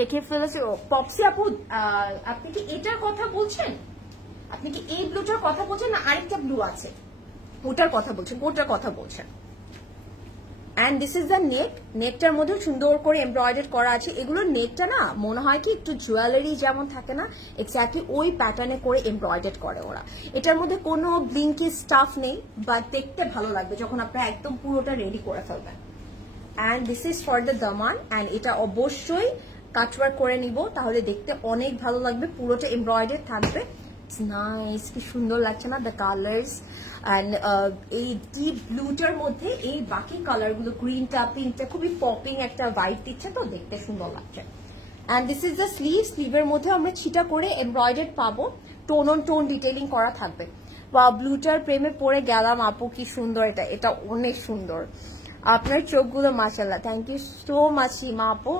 দেখে ফেলেছে পপসি আপু? আপনি কি এটার কথা বলছেন? আপনি কি এই ব্লুটার কথা বলছেন না আরেকটা ব্লু আছে ওটার কথা বলছেন? অ্যান্ড দিস ইজ দ্য নেটটার মধ্যে সুন্দর করে এমব্রয়ডারি করা আছে। এগুলোর নেটটা না মনে হয় কি একটু জুয়েলারি যেমন থাকে না, এক্স্যাক্টলি ওই প্যাটার্নে করে এমব্রয়ডারি করে ওরা। এটার মধ্যে কোনো ব্লিঙ্কি স্টাফ নেই, বাট দেখতে ভালো লাগবে যখন আপনারা একদম পুরোটা রেডি করে ফেলবেন। And this is for the Daman, and এটা অবশ্যই কাটওয়ার্ক করে নিব, তাহলে দেখতে অনেক ভালো লাগবে, পুরোটা এমব্রয়ডারি থাকবে। নাইস, কি সুন্দর লাগছে না দ্য কালার্স। অ্যান্ড এই ডিপ ব্লুটার মধ্যে এই বাকি কালারগুলো গ্রিনটা পিঙ্কটা খুবই পপিং একটা ভাইব দিচ্ছে, তো দেখতে সুন্দর লাগছে। অ্যান্ড দিস ইজ দ্য স্লিভের মধ্যে আমরা ছিটা করে এমব্রয়ডারি পাবো, টোন অন টোন ডিটেইলিং করা থাকবে। বা ব্লুটার প্রেমে পড়ে গেলাম আপু, কি সুন্দর এটা অনেক সুন্দর। আপনার চোখগুলো মাশাআল্লাহ, থ্যাংক ইউ সো মাচ সীমা আপু।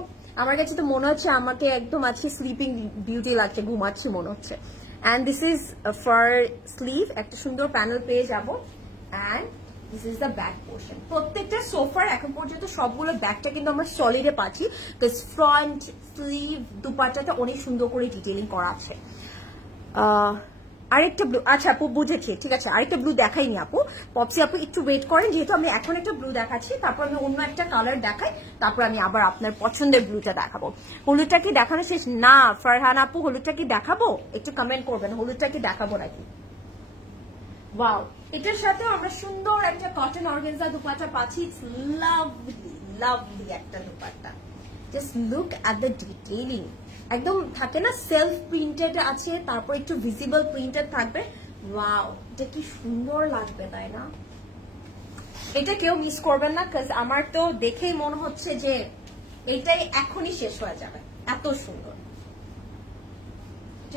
আমার কাছে তো মনে হচ্ছে আমাকে একদম আজকে স্লিপিং বিউটি লাগছে, ঘুমাচ্ছি মনে হচ্ছে। And this is for sleeve, একটা সুন্দর প্যানেল পেয়ে যাব। And this is the back portion. প্রত্যেকটা সোফার এখন পর্যন্ত সবগুলো ব্যাকটা কিন্তু আমরা সলিডে পাচ্ছি, বিকজ ফ্রন্ট স্লিভ দুপাট্টাটা অনেক সুন্দর করে ডিটেইলিং করা আছে। আরেকটা ব্লু, আচ্ছা আপু বুঝেছি, ঠিক আছে, আরেকটা ব্লু দেখাইনি আপু। পপসি আপু একটু ওয়েট করেন, যেহেতু আমি এখন একটা ব্লু দেখাচ্ছি, তারপর আমি অন্য একটা কালার দেখাই, তারপর আমি আবার আপনার পছন্দের ব্লুটা দেখাবো। হলুদটা কি দেখানো শেষ? না ফারহান আপু, হলুদটা কি দেখাবো? একটু কমেন্ট করবেন, হলুদটা কি দেখাবো নাকি? ওয়াও, এটার সাথে আমরা সুন্দর একটা কটন অর্গানজা দুপাট্টা পাচ্ছি। ইটস লাভলি একটা dupatta. Just look at the detailing, একদম থাকে না সেলফ প্রিন্টেড আছে, তারপর একটু ভিজিবল প্রিন্টেড থাকবে, ওয়াও, এটা কি সুন্দর লাগবে তাই না? এটা কেউ মিস করবেন না, কাজ আমার তো দেখেই মনে হচ্ছে যে এটাই এখনই শেষ হয়ে যাবে, এত সুন্দর।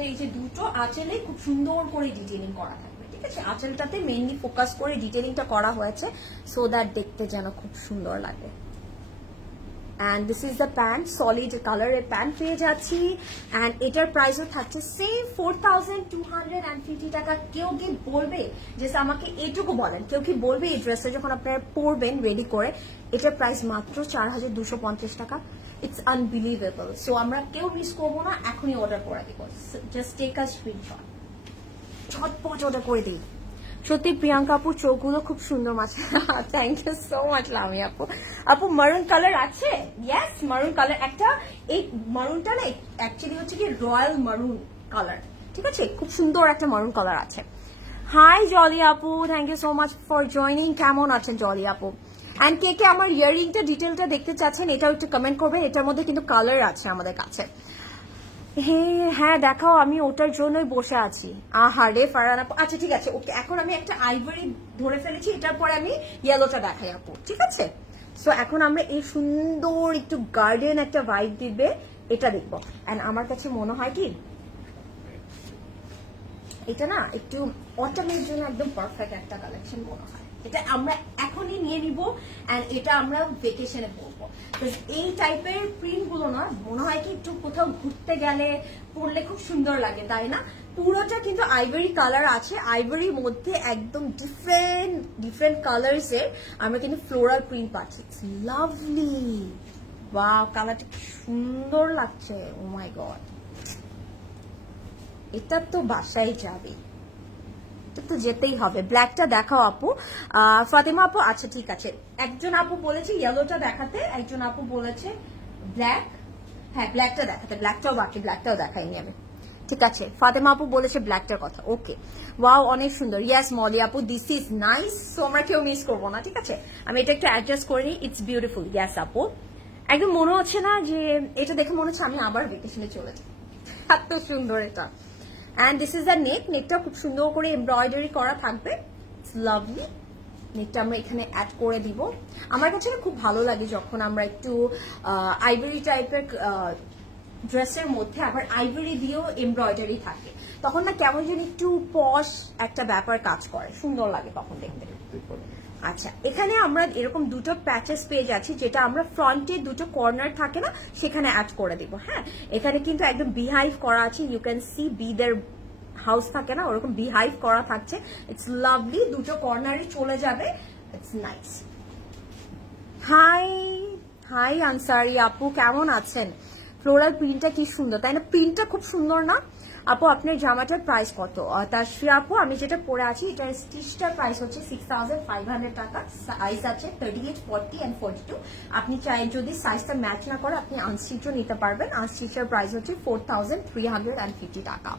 এই যে দুটো আঁচলে খুব সুন্দর করে ডিটেইলিং করা থাকবে, ঠিক আছে? আঁচলটাতে মেইনলি ফোকাস করে ডিটেইলিংটা করা হয়েছে, সো দ্যাট দেখতে যেন খুব সুন্দর লাগে। And this is the pant, solid color এর প্যান্ট পেয়ে যাচ্ছি, and এটার প্রাইসও থাকছে সেম 4250 টাকা। কেউ কি বলবে যে আমাকে এটুকু বলেন, কেউ কি বলবে এই ড্রেসটা যখন আপনারা পরবেন রেডি করে এটার প্রাইস মাত্র 4250 টাকা? It's unbelievable. সো আমরা কেউ মিস করবো না, এখনই অর্ডার করে দিব। জাস্ট টেক আ স্ক্রিনশট, ঝটপট অর্ডার করে দিই। সত্যি প্রিয়াঙ্কা আপুর চোখগুলো খুব সুন্দর মাছে। থ্যাংক ইউ সো মাচ লামি আপু। আপু মারুন কালার আছে? ইয়েস, মারুন কালার একটা, এই মারুনটা না অ্যাকচুয়ালি হচ্ছে কি রয়্যাল মারুন কালার, ঠিক আছে? খুব সুন্দর একটা মারুন কালার আছে। হাই জলি আপু, thank you so much for joining. কেমন আছেন জলি আপু? অ্যান্ড কে কে আমার ইয়াররিংটা ডিটেলটা দেখতে চাচ্ছেন এটাও একটু কমেন্ট করবেন। এটার মধ্যে কিন্তু কালার আছে আমাদের কাছে। হ্যাঁ দেখাও, আমি ওটার জন্যই বসে আছি। আহারে ফারহান আপু, আচ্ছা ঠিক আছে, ওকে। এখন আমি একটা আইভরি ধরে ফেলেছি, এটার পরে আমি ইয়েলোটা দেখাই আপু, ঠিক আছে? সো এখন আমরা এই সুন্দর একটু গার্ডেন একটা ভাইব দিবে এটা দেখবো। এন্ড আমার কাছে মনে হয় কি এটা না একটু অটামের জন্য একদম পারফেক্ট একটা কালেকশন মনে হয়। এটা আমরা এখনই নিয়ে নিব, এন্ড এটা আমরা ভেকেশনে পরবো। এই টাইপের প্রিন্ট গুলো না মনে হয় কি একটু কোথাও ঘুরতে গেলে পরলে খুব সুন্দর লাগে, তাই না? পুরোটা কিন্তু আইভরি কালার আছে, আইভরির মধ্যে একদম ডিফারেন্ট কালার্স এর আমরা কিন্তু ফ্লোরাল প্রিন্ট পাচ্ছি। লাভলি, ওয়াও, কালারটা কি সুন্দর লাগছে। ও মাই গড, এটা তো বাসায় যাবে, তো যেতেই হবে। ব্ল্যাকটা দেখাও আপু। ফাতেমা আপু, আচ্ছা ঠিক আছে। একজন আপু বলেছে ইয়েলোটা দেখাতে, একজন আপু বলেছে ব্ল্যাক। হ্যাঁ ব্ল্যাকটা দেখাতে, ব্ল্যাকটাও বাকি, ব্ল্যাকটাও দেখাইনি আমি, ঠিক আছে? ফাতেমা আপু বলেছে ব্ল্যাকটার কথা, ওকে। ওয়াও, অনেক সুন্দর। ইয়েস মলি আপু, দিস ইজ নাইস। সো আমরা কেউ মিস করবো না, ঠিক আছে? আমি এটা একটু অ্যাডজাস্ট করে নিই। It's beautiful. ইয়েস আপু, একদম মনে হচ্ছে না যে এটা দেখে মনে হচ্ছে আমি আবার ভেকেশনে চলে যাই, এত সুন্দর এটা। And this is the neck, নেকটা খুব সুন্দর করে এমব্রয়ডারি করা থাকবে। It's lovely. নেকটা আমরা এখানে অ্যাড করে দিব। আমার কাছে খুব ভালো লাগে যখন আমরা একটু আইভরি টাইপের ড্রেসের মধ্যে আবার আইভরি দিয়েও এমব্রয়ডারি থাকে, তখন না কেমন যেন একটু পশ একটা ব্যাপার কাজ করে, সুন্দর লাগে তখন দেখতে। আচ্ছা, এখানে আমরা এরকম দুটো প্যাচেস পেয়ে যাচ্ছি, যেটা আমরা ফ্রন্টে দুটো কর্নার থাকে না সেখানে অ্যাড করে দিব। হ্যাঁ, এখানে কিন্তু একদম বিহাইভ করা আছে, ইউ ক্যান সি বিদের হাউস থাকে না ওরকম বিহাইভ করা থাকছে। ইটস লাভলি, দুটো কর্নারই চলে যাবে। It's nice. High high Ansari আপু, কেমন আছেন? ফ্লোরাল প্রিন্টটা কি সুন্দর, তাই না? প্রিন্টটা খুব সুন্দর না আপু? আপনার জামাটার প্রাইস কত? তাশফিয়া আপু, আমি যেটা পরে আছি এটার স্টিচটার প্রাইস হচ্ছে 6500 টাকা। সাইজ আছে 38, 40 and 42। আপনি চাই যদি সাইজটা ম্যাচ না করে আপনি আনস্টিচও নিতে পারবেন। আনস্টিচের প্রাইস হচ্ছে 4350 টাকা।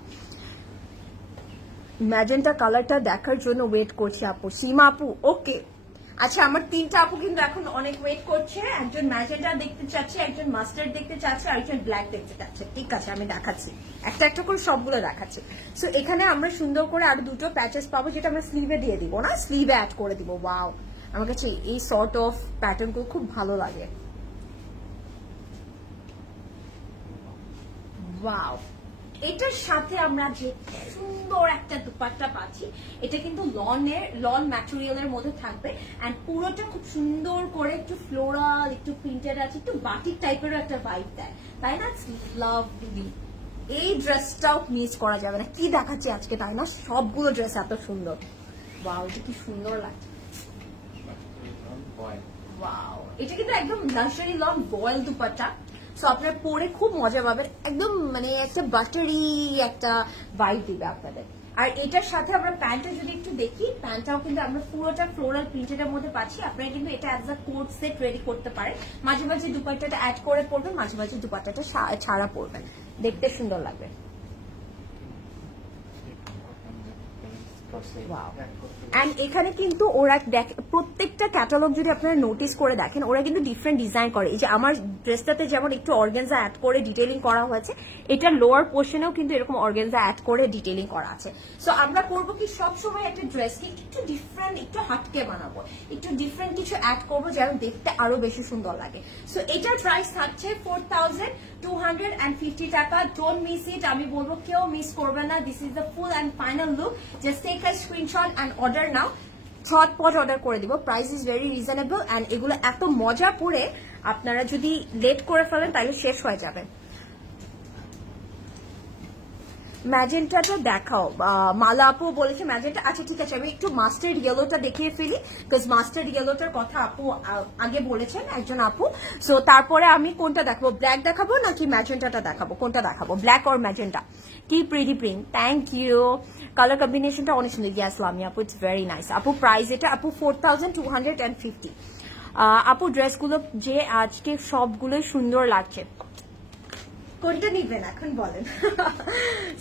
ম্যাজেন্টা কালারটা দেখার জন্য ওয়েট করছি আপু। সীমা আপু, ওকে। আচ্ছা, আমার তিনটা আপু কিন্তু এখন অনেক ওয়েট করছে। একজন ম্যাজেন্টা দেখতে চাচ্ছে, একজন মাস্টার্ড দেখতে চাচ্ছে, আর একজন ব্ল্যাক দেখতে চাচ্ছে। ঠিক আছে, আমি দেখাচ্ছি, একটা একটা করে সবগুলো দেখাচ্ছি। সো এখানে আমরা সুন্দর করে আরো দুটো প্যাচেস পাবো, যেটা আমরা স্লিভে দিয়ে দিব না, স্লিভে অ্যাড করে দিব। ওয়াও, আমার কাছে এই সর্ট অফ প্যাটার্ন গুলো খুব ভালো লাগে। ওয়াও, এটার সাথে আমরা যে সুন্দর একটা দুপাট্টা পাচ্ছি, এটা কিন্তু লন ম্যাটেরিয়ালের মধ্যে থাকবে, এন্ড পুরোটা খুব সুন্দর করে একটু ফ্লোরাল, একটু প্রিন্টেড আছে, একটু বাটিক টাইপেরও একটা ভাইব দেয়, তাই না? লাভলি। এই ড্রেসটাও মিস করা যাবে না। কি দেখাচ্ছি আজকে, তাই না? সবগুলো ড্রেস এত সুন্দর। ওয়াও, এটা কি সুন্দর লাগছে। ওয়াও, এটা কিন্তু একদম luxury long voile dupatta. So আপনার পরে খুব মজা পাবেন, একদম মানে একটা বাটারি একটা ভাইব দিবে আপনাদের। আর এটার সাথে আমরা প্যান্টটা যদি একটু দেখি, প্যান্টটাও কিন্তু আমরা পুরোটা ফ্লোরাল প্রিন্টের মধ্যে পাচ্ছি। আপনারা কিন্তু এটা as a coat set ready করতে পারেন, মাঝে মাঝে দুপাট্টাটা অ্যাড করে পরবেন, মাঝে মাঝে দুপাট্টাটা ছাড়া পরবেন, দেখতে সুন্দর লাগবে। এন্ড এখানে কিন্তু ওরা প্রত্যেকটা ক্যাটালগ যদি আপনারা নোটিস করে দেখেন, ওরা কিন্তু ডিফারেন্ট ডিজাইন করে। এই যে আমার ড্রেসটাতে যেমন একটু অর্গানজা অ্যাড করে ডিটেইলিং করা হয়েছে, এটা লোয়ার পোর্শনেও কিন্তু এরকম অর্গানজা অ্যাড করে ডিটেইলিং করা আছে। সো আমরা করবো কি, সবসময় একটা ড্রেসকে একটু ডিফারেন্ট, একটু হাটকে বানাবো, একটু ডিফারেন্ট কিছু অ্যাড করবো যেন দেখতে আরো বেশি সুন্দর লাগে। সো এটার প্রাইস থাকছে 4250 টাকা। ডোন্ট মিস ইট, আমি বলবো কেউ মিস করবে না। This is the full and final look. Just take a screenshot and order now. ঝটপট অর্ডার করে দিব। Price is very reasonable and এগুলো এত মজা পড়ে আপনারা যদি লেট করে ফেলেন তাহলে শেষ হয়ে যাবে। ম্যাজেন্টাটা দেখাও, মালা আপু বলেছে ম্যাজেন্টা। আচ্ছা ঠিক আছে, আমি একটু মাস্টার্ড ইয়েলোটা দেখিয়ে ফেলি, বিকজ মাস্টার্ড ইয়েলোটার কথা আপু আগে বলেছেন একজন আপু। সো তারপরে আমি কোনটা দেখাবো, ব্ল্যাক দেখাবো নাকি ম্যাজেন্টাটা দেখাবো, কোনটা দেখাবো, ব্ল্যাক অর ম্যাজেন্টা? কি pretty print, thank you. Colour কম্বিনেশনটা অনেক সুন্দর। ইয়াস লামি আপু, ইটস ভেরি নাইস আপু। প্রাইস এটা আপু 4250। আপু ড্রেসগুলো যে আজকে সবগুলোই সুন্দর লাগছে, কোনটা নিবেন এখন বলেন?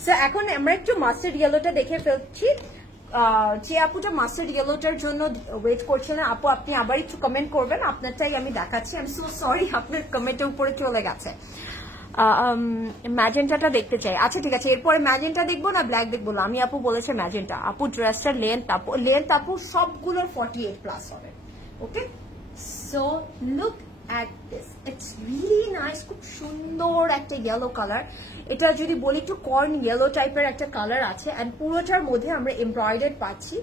সো এখন আমরা একটু মাস্টার্ড ইয়েলোটা দেখে ফেলছি। যে আপুটা মাস্টার্ড ইয়েলোটার জন্য ওয়েট করছে না, আপু আপনি আবার একটু কমেন্ট করবেন, আপনারটাই আমি দেখাচ্ছি। আমি সো সরি, আপনার কমেন্টের উপরে চলে গেছে। ম্যাজেন্টাটা দেখতে চাই। আচ্ছা ঠিক আছে, এরপরে ম্যাজেন্টা দেখবো না ব্ল্যাক দেখবো? আমি আপু বলেছে ম্যাজেন্টা। আপু ড্রেসটার লেন্থ আপু সবগুলোর 48+ হবে। Okay, so look at this, it's really nice, খুব সুন্দর একটা ইয়েলো কালার। এটা যদি বলি একটু কর্ন ইয়েলো টাইপের একটা কালার আছে, এন্ড পুরোটার মধ্যে আমরা এমব্রয়ডার্ড পাচ্ছি।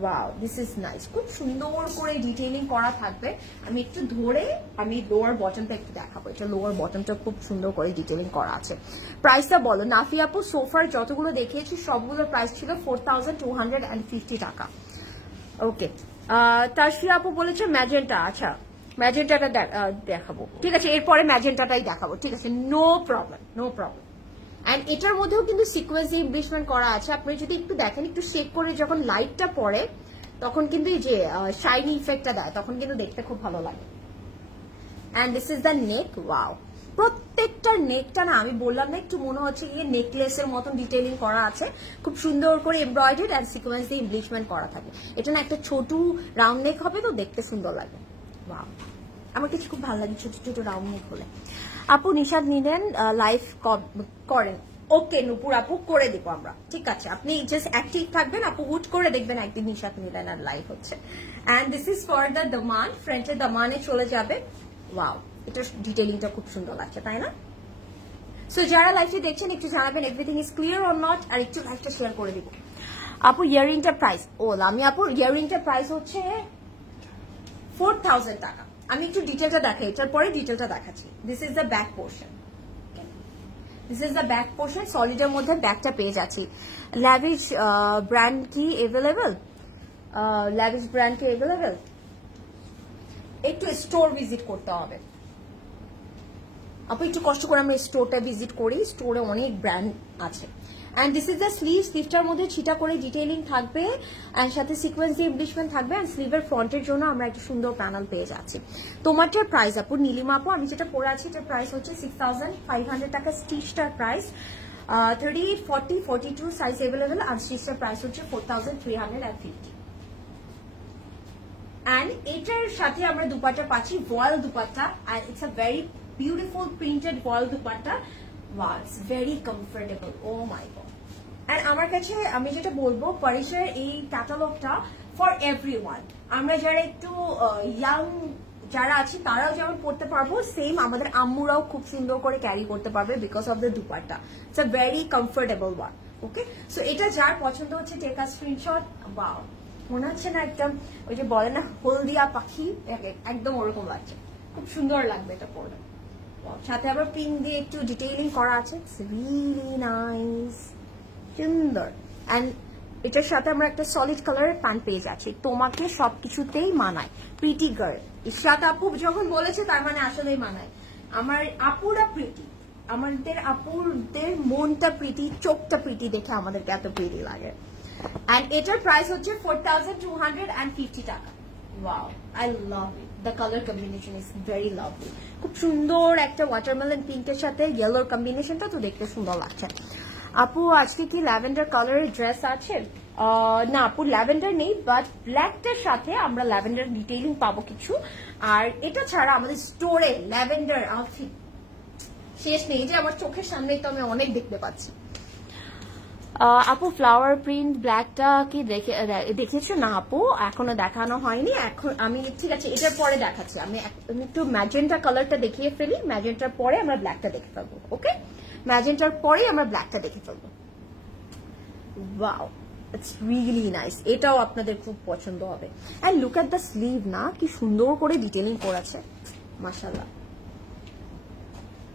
ওয়াও, দিস ইজ নাইস, খুব সুন্দর করে ডিটেইলিং করা থাকবে। আমি একটু ধরে আমি লোয়ার বটমটা একটু দেখাবো। এটা লোয়ার বটমটা খুব সুন্দর করে ডিটেইলিং করা আছে। প্রাইসটা বলো নাফি আপু। সোফার যতগুলো দেখিয়েছি সবগুলোর প্রাইস ছিল 4250 টাকা। ওকে, তারশিয়া আপু বলেছে ম্যাজেন্টা। আচ্ছা ম্যাজেন্টাটা দেখাবো, ঠিক আছে, এরপরে ম্যাজেন্টাটাই দেখাবো, ঠিক আছে, no problem, no problem. And এটার মধ্যেও কিন্তু সিকোয়েন্সি এমব্লিশমেন্ট করা আছে। আপনি যদি একটু দেখেন, একটু শেক করে যখন লাইটটা পড়ে তখন কিন্তু এই যে শাইনি ইফেক্টটা দেয়, তখন কিন্তু দেখতে খুব ভালো লাগে। And this is the neck. Wow, প্রত্যেকটার নেকটা না, আমি বললাম না একটু মনে হচ্ছে গিয়ে নেকলেসের মতন ডিটেইলিং করা আছে, খুব সুন্দর করে এমব্রয়ডারি এন্ড সিকোয়েন্স দিয়ে এমব্লিশমেন্ট করা থাকে। এটা না একটা ছোট রাউন্ড নেক হবে, তো দেখতে সুন্দর লাগে। ওয়াও, আমার কিছু খুব ভালো লাগে ছোট ছোট রাউন্ড নেক হলে। আপু নিশাদ নিলেন, লাইভ করেন। ওকে নুপুর আপু, করে দিব আমরা, ঠিক আছে। আপনি জাস্ট অ্যাক্টিভ থাকবেন, আপু হুট করে দেখবেন একদিন নিশাদ নিলেন আর লাইভ হচ্ছে। And this is for the দামান, ফ্রন্টের দামানে চলে যাবে। ওয়াও, এটা ডিটেইলিংটা খুব সুন্দর লাগছে, তাই না? সো যারা লাইভটি দেখছেন একটু জানাবেন everything is clear or not, আর একটু লাইভটা শেয়ার করে দিব। আপু ইয়াররিংটার প্রাইস, ও আমি আপু ইয়াররিংটার প্রাইস হচ্ছে 4000 টাকা। আমি একটু ডিটেলটা দেখাই, এটার পরে ডিটেলটা দেখাচ্ছি। This is the back portion, this is the back portion. সলিডের মধ্যে ব্যাকটা পেয়ে যাচ্ছি। ল্যাভিশ ব্র্যান্ড কি অ্যাভেলেবল? ল্যাভিশ ব্র্যান্ড কি অ্যাভেলেবল? একটু স্টোর ভিজিট করতে হবে আপু, একটু কষ্ট করে আমরা স্টোরটা ভিজিট করি, স্টোরে অনেক ব্র্যান্ড আছে। And this is the sleeve, স্লিভটার মধ্যে ছিটা করে ডিটেইলিং থাকবে, এন্ড সাথে সিকোয়েন্স দিয়ে এমব্লিশমেন্ট থাকবে, এন্ড স্লিভের ফ্রন্টের জন্য আমরা একটা সুন্দর প্যানেল পেয়ে যাচ্ছি। তোমারটার প্রাইস আপু, নীলিমা আপু, আমি যেটা পরে আছি এটার প্রাইস হচ্ছে 6500 টাকা। স্টিচটার প্রাইস 38, 40, 42 সাইজ অ্যাভেলেবেল, আর স্টিচটার প্রাইস হচ্ছে 4350। এন্ড এটার সাথে আমরা দুপাট্টা পাচ্ছি, voile dupatta, and it's a very beautiful printed voile dupatta. Wow, it's very comfortable, oh my God. And আমার কাছে আমি যেটা বলবো, পারিসের এই ক্যাটালগটা ফর এভরিওয়ান। আমরা যারা একটু ইয়াং যারা আছি তারাও যেমন পড়তে পারবো, সেম আমাদের আম্মুরাও খুব সুন্দর করে ক্যারি করতে পারবে because of the dupatta. It's a very comfortable one. Okay, so এটা যার পছন্দ হচ্ছে টেক আ স্ক্রিনশট। ওয়াও, মনে হচ্ছে না একদম ওই যে বলে না হলদিয়া পাখি, একদম ওরকম লাগছে, খুব সুন্দর লাগবে এটা পরে। সাথে আবার পিন দিয়ে একটু ডিটেইলিং করা আছে, ইটস রিয়েলি নাইস, সুন্দর। এন্ড এটার সাথে আমরা একটা সলিড কালারের প্যান্ট পেয়ে যাচ্ছি, তোমাকে সবকিছুতেই মানায়, প্রিটি গার্ল। ইশরাত আপু যখন বলেছে তার মানে আসলেই মানায়। আমার আপুরা প্রিটি, আমাদের আপুদের মনটা প্রিটি, চোখটা প্রিটি দেখে আমাদেরকে এত প্রিটি লাগে। এন্ড এটার প্রাইস হচ্ছে 4250 টাকা। Wow, I love it, the colour combination is very lovely. খুব সুন্দর একটা ওয়াটারমেলন পিঙ্কের সাথে ইয়েলোর কম্বিনেশনটা তো দেখতে সুন্দর লাগছে। আপু আজকে কি ল্যাভেন্ডার কালারের ড্রেস আছে? না আপু ল্যাভেন্ডার নেই, বাট ব্ল্যাকটার সাথে আমরা ল্যাভেন্ডার ডিটেইলিং পাবো কিছু। আর এটা ছাড়া আমাদের স্টোরে ল্যাভেন্ডার আউটফিট শেষ নেই, যে আমার চোখের সামনে তো আমি অনেক দেখতে পাচ্ছি। আপু ফ্লাওয়ার প্রিন্ট ব্ল্যাকটা কি দেখেছো? না আপু এখনো দেখানো হয়নি, এখন আমি ঠিক আছে এটার পরে দেখাচ্ছি। আমি একটু ম্যাজেন্টা কালারটা দেখিয়ে ফেলি, ম্যাজেন্টার পরে আমরা ব্ল্যাকটা দেখে ফেলবো। ওকে, ম্যাজেন্টার পরে আমরা ব্ল্যাকটা দেখে ফেলবো। ওয়াও, ইটস রিয়েলি নাইস, এটাও আপনাদের খুব পছন্দ হবে। And look at the sleeve, না কি সুন্দর করে ডিটেইলিং করেছে, মাশাআল্লাহ,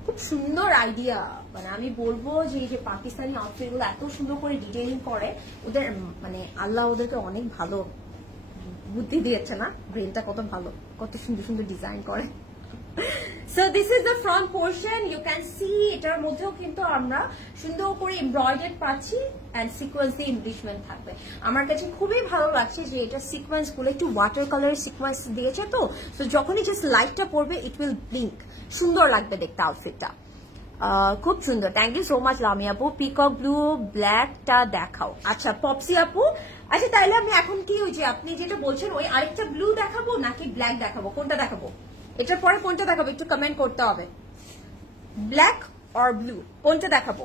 খুব সুন্দর আইডিয়া। মানে আমি বলবো যে এই যে পাকিস্তানি আউটফিট গুলো এত সুন্দর করে ডিটেইলিং করে, ওদের মানে আল্লাহ ওদেরকে অনেক ভালো বুদ্ধি দিয়েছে না, ব্রেনটা কত ভালো, কত সুন্দর সুন্দর ডিজাইন করে। So this is the front portion, you can see এটার মধ্যেও কিন্তু আমরা সুন্দর করে এমব্রয়ডারি পাচ্ছি এন্ড সিকোয়েন্স দিয়ে এমব্লিশমেন্ট থাকবে। আমার কাছে খুবই ভালো লাগছে যে এটা সিকোয়েন্স গুলো একটু ওয়াটার কালারের সিকোয়েন্স দিয়েছে, তো যখনই জাস্ট লাইটটা পড়বে ইট উইল ব্লিঙ্ক, সুন্দর লাগবে দেখতে আউটফিটটা, খুব সুন্দর। থ্যাংক ইউ সো মাচ লামি আপু। পিকক ব্লু ব্ল্যাকটা দেখাও। আচ্ছা পপসি আপু, আচ্ছা তাইলে আমি এখন কি ওই যে আপনি যেটা বলছেন ওই আরেকটা ব্লু দেখাবো নাকি ব্ল্যাক দেখাবো, কোনটা দেখাবো? এটার পরে কোনটা দেখাবো একটু কমেন্ট করতে হবে, ব্ল্যাক অর ব্লু কোনটা দেখাবো?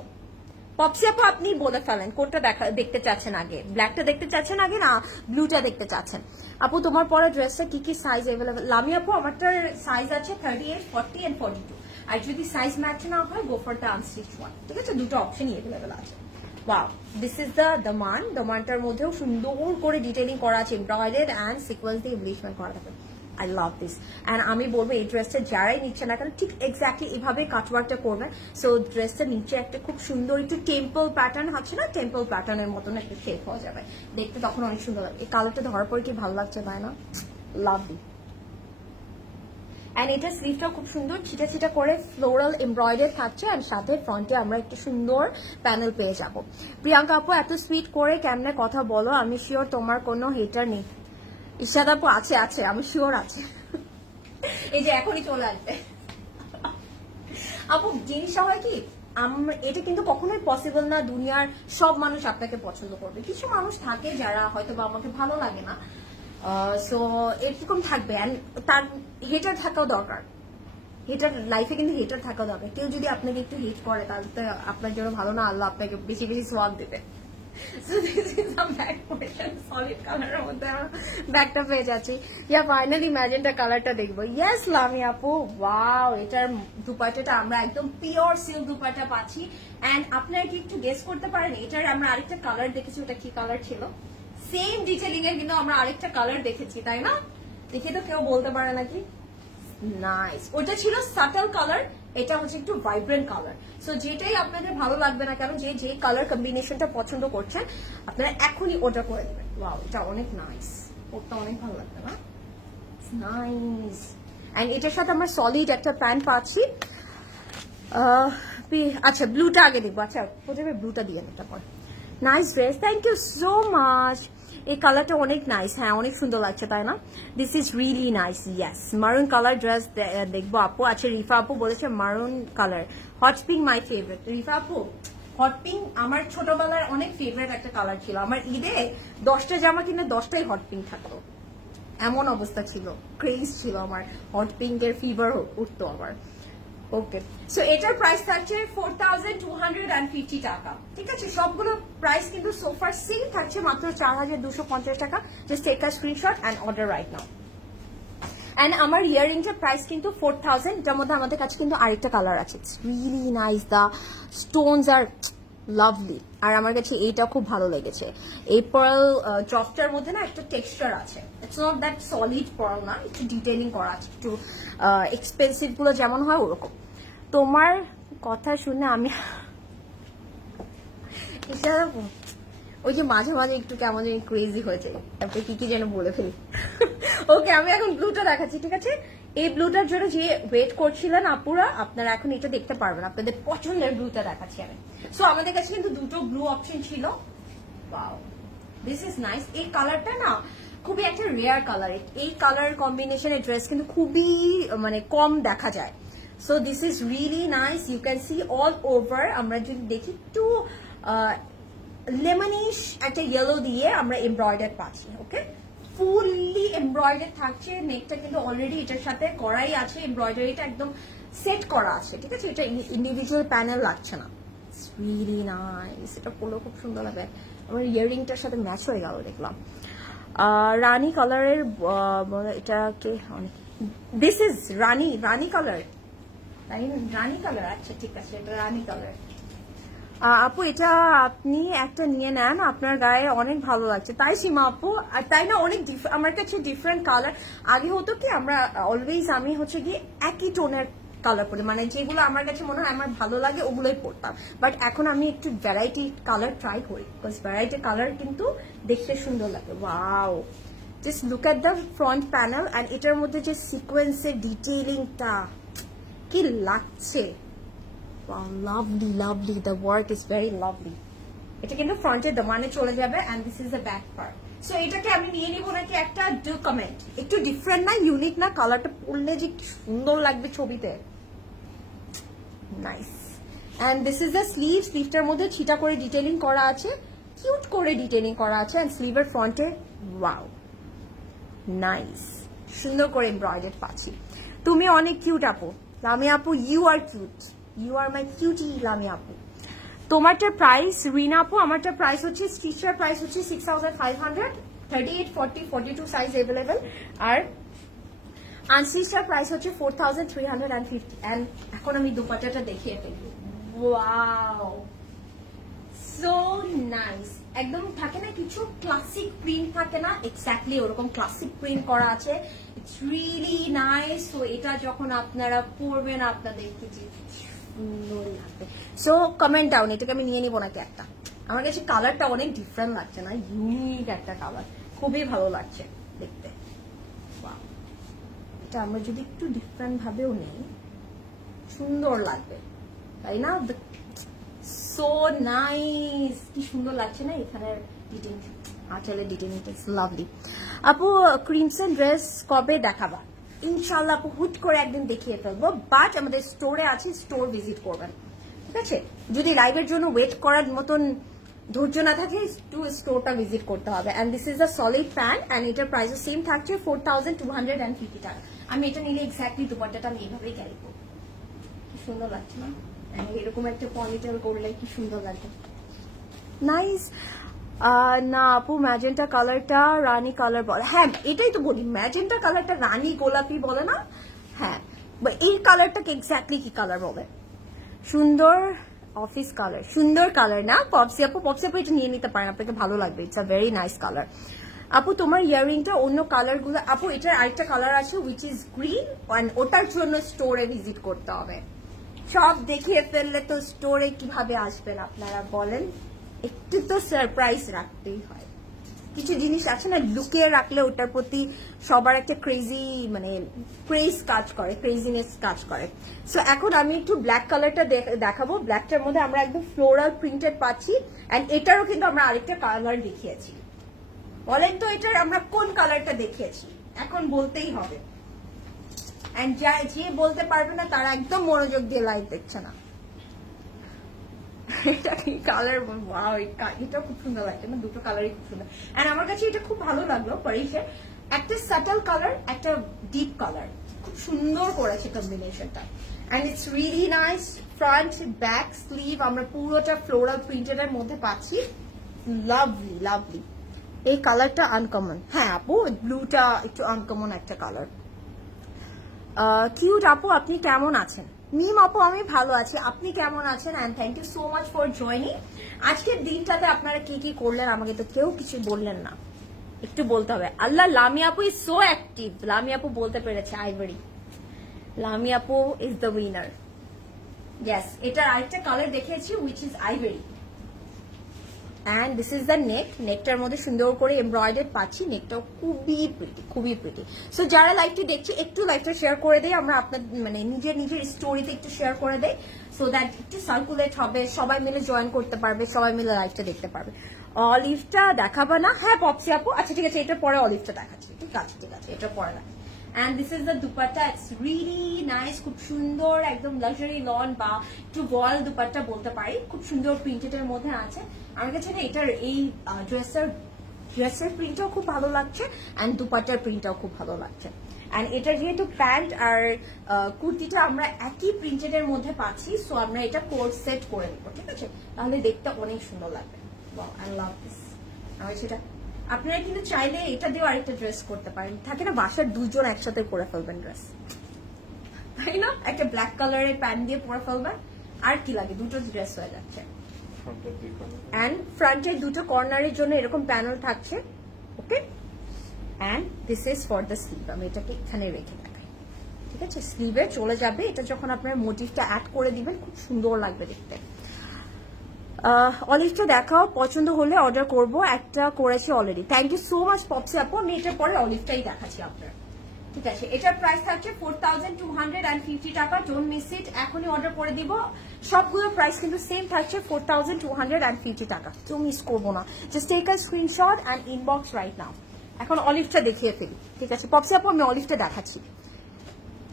পপসি আপু আপনি বলে ফেলেন কোনটা দেখতে চাচ্ছেন আগে, ব্ল্যাকটা দেখতে চাচ্ছেন আগে না ব্লুটা দেখতে চাচ্ছেন? আপু তোমার পরে ড্রেসটা কি কি সাইজ অ্যাভেলেবল? লামি আপু আমারটার সাইজ আছে 38, 40 এন্ড 42, আর যদি সাইজ ম্যাচ না হয় go for the unstitch one, ঠিক আছে? দুটো অপশনই অ্যাভেলেবল আছে। ওয়াও, দিস ইজ দ্য দমানটার মধ্যেও সুন্দর করে ডিটেইলিং করা আছে, এমব্রয়ডারি এন্ড সিকোয়েন্স দিয়ে এমব্লিশমেন্ট করা থাকে। I love this, and আমি বলবো এই ড্রেসটা যারাই নিচ্ছে না কেন ঠিক এক্স্যাক্টলি এভাবে কাটওয়ার্কটা করবেন। সো ড্রেসটা নিচে একটা খুব সুন্দর একটু টেম্পল প্যাটার্ন আছে না, টেম্পল প্যাটার্নের মতন একটা শেপ হয়ে যাবে, দেখতে তখন অনেক সুন্দর লাগে। এই কালারটা ধরার পর কি ভালো লাগছে তাই না? লাভলি। এন্ড এটা স্লিভটাও খুব সুন্দর, ছিটা ছিটা করে ফ্লোরাল এমব্রয়ডারি থাকছে, আর সাথে ফ্রন্টে আমরা একটা সুন্দর প্যানেল পেয়ে যাব। প্রিয়াঙ্কা আপু এত সুইট করে কেমনে কথা বলো, আমি শিওর তোমার কোনো হেটার নেই। ইশাদ আপু আছে আছে, আমি শিওর আছে, এই যে এখনই চলে আসবে। আপু জিনিসটা হয় কি, এটা কিন্তু কখনোই পসিবল না দুনিয়ার সব মানুষ আপনাকে পছন্দ করবে, কিছু মানুষ থাকে যারা হয়তো বা আমাকে ভালো লাগে না, সো এরকম থাকবে, তার হেটার থাকাও দরকার, হেটার লাইফে কিন্তু হেটার থাকাও দরকার। কেউ যদি আপনাকে একটু হেট করে তাহলে তো আপনার জন্য ভালো না, আল্লাহ আপনাকে বেশি বেশি সোয়াব দেবে। So this is a back portion, solid color এর মধ্যে আমরা ব্যাগটা পেয়ে যাচ্ছি। ইয়া ফাইনালি ম্যাজেন্টা কালারটা দেখবো। ইয়েস লামি আপু, ওয়াও, এটার দুপাট্টাটা আমরা একদম পিওর সিল্ক দুপাট্টা পাচ্ছি। এন্ড আপনারা কি একটু গেস করতে পারেন এটার আমরা আরেকটা কালার দেখেছি, ওটা কি কালার ছিল? সেম ডিটেইলিং এর কিন্তু আমরা আরেকটা কালার দেখেছি, তাই না? দেখে তো কেউ বলতে পারে নাকি? নাইস, ওটা ছিল সাটল কালার, এটা হচ্ছে একটু ভাইব্রেন্ট কালার। সো যেটাই আপনাদের ভালো লাগবে না কেন, যে কালার কম্বিনেশনটা পছন্দ করছেন আপনারা এখনই ওটা করে দেবেন। ওয়াও, এটা অনেক নাইস, ওটা অনেক ভালো লাগবে না? নাইস। এন্ড এটার সাথে আমরা সলিড একটা প্যান্ট পাচ্ছি। আচ্ছা ব্লুটা আগে দেখবো, আচ্ছা প্রথমে ব্লুটা দিয়ে এটা পর। Nice dress, thank you so much. এই কালারটা অনেক নাইস, হ্যাঁ অনেক সুন্দর লাগছে তাই না? This is really nice. Yes, মারুন কালার ড্রেস দেখবো আপু। আচ্ছা রিফা আপু বলেছে মারুন colour, hot pink my favourite. Rifa আপু হট পিঙ্ক আমার ছোটবেলার অনেক ফেভারিট একটা কালার ছিল, আমার ঈদে 10টা জামা কিনে 10টাই হট পিঙ্ক থাকতো, এমন অবস্থা ছিল, ক্রেজ ছিল আমার, হট পিঙ্কের ফিভার উঠতো আবার। ওকে, সো এটার প্রাইস থাকছে 4250 টাকা, ঠিক আছে? সবগুলো প্রাইস কিন্তু সোফার সেম থাকছে, মাত্র 4250 টাকা। Just take a screenshot and order right now. And আমার ইয়াররিংটার প্রাইস কিন্তু 4000, এটার মধ্যে আমাদের কাছে কিন্তু আরেকটা কালার আছে, it's really nice, the stones are lovely, আর আমার কাছে এইটা খুব ভালো লেগেছে। এই পার্ল ড্রপটার মধ্যে না একটা টেক্সচার আছে, it's not that solid pearl না, একটু ডিটেইলিং করা আছে, একটু এক্সপেন্সিভ গুলো যেমন হয় ওরকম। তোমার কথা শুনে আমি এটা ওই যে মাঝে মাঝে একটু কেমন যেন ক্রেজি হয়ে যায়, তারপরে কি কি যেন বলে ফেলি। ওকে, আমি এখন ব্লুটা দেখাচ্ছি, ঠিক আছে? এই ব্লুটার জন্য যে ওয়েট করছিলেন আপুরা, আপনারা এখন এটা দেখতে পারবেন, আপনাদের পছন্দের ব্লুটা দেখাচ্ছি আমি। সো আমাদের কাছে কিন্তু দুটো ব্লু অপশন ছিল। Wow, this is nice. এই কালারটা না খুবই একটা রেয়ার কালার, এই কালার কম্বিনেশনের ড্রেস কিন্তু খুবই মানে কম দেখা যায়। So this is really nice, you can see all over. আমরা যদি দেখি একটু লেমনিশ একটা ইয়েলো দিয়ে আমরা এমব্রয়ডার পাচ্ছি। ওকে, ফুললি এমব্রয়ডার থাকছে। নেকটা কিন্তু অলরেডি এটার সাথে করাই আছে, এমব্রয়ডারিটা একদম সেট করা আছে, ঠিক আছে? এটা ইন্ডিভিজুয়াল প্যানেল লাগছে না। রিয়েলি নাইস, এটা পরলেও খুব সুন্দর লাগবে। আমার ইয়াররিংটার সাথে ম্যাচ হয়ে গেল দেখলাম। রানী কালারের, এটাকে অনেক, this is Rani colour, Rani colour. আচ্ছা ঠিক আছে, এটা রানী কালার। আপু এটা আপনি একটা নিয়ে নেন, আপনার গায়ে অনেক ভালো লাগছে। তাই সীমা আপু, আর তাই না, অনেক আমার কাছে ডিফারেন্ট কালার। আগে হতো কি, আমরা অলওয়েজ আমি হচ্ছে গিয়ে একই টোনের কালার পরি, মানে যেগুলো আমার কাছে মনে হয় আমার ভালো লাগে ওগুলোই পরতাম। বাট এখন আমি একটু ভ্যারাইটি কালার ট্রাই করি, বিকজ ভ্যারাইটি কালার কিন্তু দেখতে সুন্দর লাগে। Wow, just look at the front panel, and এটার মধ্যে যে সিকোয়েন্সের ডিটেইলিংটা কি লাগছে। Wow, lovely, lovely. The work is very lovely. এটা কিন্তু ফ্রন্টের দমানে চলে যাবে, and this is the back part. So এটাকে আমি নিয়ে নিব নাকি একটা, ডু কমেন্ট। একটু ডিফারেন্ট না, ইউনিক না, কালারটা পরলে যে একটু সুন্দর লাগবে ছবিতে। Nice. and this is the sleeve. স্লিভটার মধ্যে ছিটা করে ডিটেইলিং করা আছে, কিউট করে ডিটেইলিং করা আছে, and স্লিভের ফ্রন্টে ওয়াও নাইস সুন্দর করে এমব্রয়ডারি পাচ্ছি। তুমি অনেক কিউট আপু, লামি আপু, you are cute, you are my cutie Lami আপু। তোমারটার প্রাইস রিনা আপু, আমারটার প্রাইস হচ্ছে, স্টিচার প্রাইস হচ্ছে 6500, 38, 40, 42 সাইজ अवेलेबल, আর আনস্টিচার প্রাইস হচ্ছে 4350। এন্ড এখন আমি দুপাট্টাটা দেখিয়ে ফেলবো। Wow, so nice. একদম থাকে না কিছু ক্লাসিক প্রিন্ট থাকে না, এক্স্যাক্টলি ওরকম ক্লাসিক প্রিন্ট করা আছে। It's really nice. সো এটা যখন আপনারা পরবেন আপনাদের কি সুন্দর লাগবে। সো কমেন্ট ডাউন, এটাকে আমি নিয়ে নিবো নাকি একটা। আমার কাছে কালারটা অনেক ডিফারেন্ট লাগছে না, ইউনিক একটা কালার, খুবই ভালো লাগছে দেখতে। এটা আমরা যদি একটু ডিফারেন্ট ভাবেও নেই সুন্দর লাগবে, তাই না? সো নাইস, কি সুন্দর লাগছে না এখানের ডিটেইলিং, আঁচলের ডিটেইলিং, ইটস লাভলি। আপু ক্রিমসন ড্রেস কবে দেখাবা? ইনশাআল্লাহ আপু হুট করে একদিন দেখিয়ে ফেলবো, বাট আমাদের স্টোরে আছে, স্টোর ভিজিট করবেন, ঠিক আছে? যদি লাইভের জন্য ওয়েট করার মতন ধৈর্য না থাকে, একটু স্টোরটা ভিজিট করতে হবে। And this is the solid pant, and এটার প্রাইসও সেম থাকছে 4250 টাকা। আমি এটা নিলে এক্স্যাক্টলি দুপাট্টাটা আমি এইভাবেই ক্যারি করবো। কি সুন্দর লাগছে না? এরকম একটা পনিটেল করলে কি সুন্দর লাগে। নাইস। না আপু, ম্যাজেন্টা কালারটা রানী কালার বলে। হ্যাঁ এটাই তো বলি, ম্যাজেন্টা কালারটা রানী গোলাপি বলে না? হ্যাঁ, এই কালারটাকে এক্স্যাক্টলি কি কালার বলে? সুন্দর অফিস কালার, সুন্দর কালার না পপসি আপু? পপসি আপু এটা নিয়ে নিতে পারেন, আপনাকে ভালো লাগবে, it's a very nice colour. আপু তোমার ইয়াররিংটা অন্য কালার গুলো, আপু এটার আরেকটা কালার আছে উইচ ইজ গ্রিন, ওটার জন্য স্টোরে ভিজিট করতে হবে। সব দেখিয়ে ফেললে তো স্টোরে কিভাবে আসবেন আপনারা বলেন? একটু তো সারপ্রাইজ রাখতেই হয়। কিছু জিনিস আছে না, লুকিয়ে রাখলে ওটার প্রতি সবার একটা ক্রেজি, মানে ক্রেজ কাজ করে, ক্রেজিনেস কাজ করে। সো এখন আমি একটু ব্ল্যাক কালারটা দেখাবো। ব্ল্যাকটার মধ্যে আমরা একদম ফ্লোরাল প্রিন্টেড পাচ্ছি, এন্ড এটারও কিন্তু আমরা আরেকটা কালার দেখিয়েছি। বলেন তো এটার আমরা কোন কালারটা দেখিয়েছি? এখন বলতেই হবে, এন্ড যে বলতে পারবে না তারা একদম মনোযোগ দিয়ে লাইভ দেখছে না। এটা কি কালার? ওয়াও, এটা খুব সুন্দর লাগছে না, দুটো কালারই খুব সুন্দর। এন্ড আমার কাছে এটা খুব ভালো লাগলো, পরিশে একটা সাটল কালার, একটা ডিপ কালার, খুব সুন্দর করেছে কম্বিনেশনটা। And it's really nice. Front back sleeve আমরা পুরোটা ফ্লোরাল প্রিন্টেড এর মধ্যে পাচ্ছি। Lovely lovely. এই কালারটা আনকমন। হ্যাঁ আপু, ব্লুটা একটু আনকমন একটা কালার। কিউট আপু, আপনি কেমন আছেন? মিম আপু আমি ভালো আছি, আপনি কেমন আছেন? And thank you so much for joining. আজকের দিনটাতে আপনারা কি কি করলেন আমাকে তো কেউ কিছু বললেন না, একটু বলতে হবে। আল্লাহ, লামি আপু ইজ সো অ্যাক্টিভ। লামি আপু বলতে পেরেছে আইভরি। লামি আপু ইজ দ্য উইনার। ইয়েস, এটার আরেকটা কালার দেখিয়েছি which is ivory. And this is the neck. নেকটার মধ্যে সুন্দর করে এমব্রয়ডারি পাচ্ছি, নেকটাও খুবই প্রিটি, খুবই প্রিটি। সো যারা লাইভটি দেখছি একটু লাইভটা শেয়ার করে দেয়, আমরা আপনার মানে নিজের স্টোরিতে একটু শেয়ার করে দেয়, সো দ্যাট একটু সার্কুলেট হবে, সবাই মিলে জয়েন করতে পারবে, সবাই মিলে লাইভটা দেখতে পারবে। অলিভটা দেখাবা না? হ্যাঁ পপসি আপু, আচ্ছা ঠিক আছে, এটা পরে অলিভটা দেখাচ্ছি। ঠিক আছে ঠিক আছে, এটা পরে না। and this is the dupatta. It's really nice, খুব সুন্দর একদম লাক্সারি লন বা একটু ভয়েল দুপাট্টা বলতে পারি, খুব সুন্দর প্রিন্টেড এর মধ্যে আছে। আমার কাছে না এটার এই ড্রেসের প্রিন্টটাও খুব ভালো লাগছে এন্ড দুপাট্টার প্রিন্টটাও খুব ভালো লাগছে। এন্ড এটা যেহেতু প্যান্ট আর কুর্তিটা আমরা একই প্রিন্টেড এর মধ্যে পাচ্ছি, সো আমরা এটা কোট সেট করে নিব, ঠিক আছে? তাহলে দেখতে অনেক সুন্দর লাগবে। Wow, I love this. আর সেটা আপনারা কিন্তু চাইলে এটা দিয়েও আরেকটা ড্রেস করতে পারেন, থাকে না বাসার দুজন একসাথে করে ফেলবেন ড্রেস, তাই না? একটা ব্ল্যাক কালারের প্যান্ট দিয়ে পরে ফেলবেন, আর কি লাগে, দুটো ড্রেস হয়ে যাচ্ছে। এন্ড ফ্রন্টের দুটো কর্নারের জন্য এরকম প্যানেল থাকছে, okay? And this is for the sleeve. আমি এটাকে এখানে রেখে দেখাই, ঠিক আছে? স্লিভে চলে যাবে এটা, যখন আপনার মোটিভটা অ্যাড করে দিবেন খুব সুন্দর লাগবে দেখতে। অলিভটা দেখাও, পছন্দ হলে অর্ডার করব, একটা করেছি already. Thank you so much Popsi আপু। আমি এটার পরে অলিভটাই দেখাচ্ছি আপনার, ঠিক আছে? এটার প্রাইস থাকছে 4250 টাকা। ডোন্ট মিস ইট, এখনই অর্ডার করে দিব। সবগুলো প্রাইস কিন্তু সেম থাকছে 4250 টাকা, কেউ মিস করবো না। Just take a screenshot and inbox right now. এখন অলিভটা দেখিয়ে ফেলি, ঠিক আছে? পপসি আপু আমি অলিভটা দেখাচ্ছি।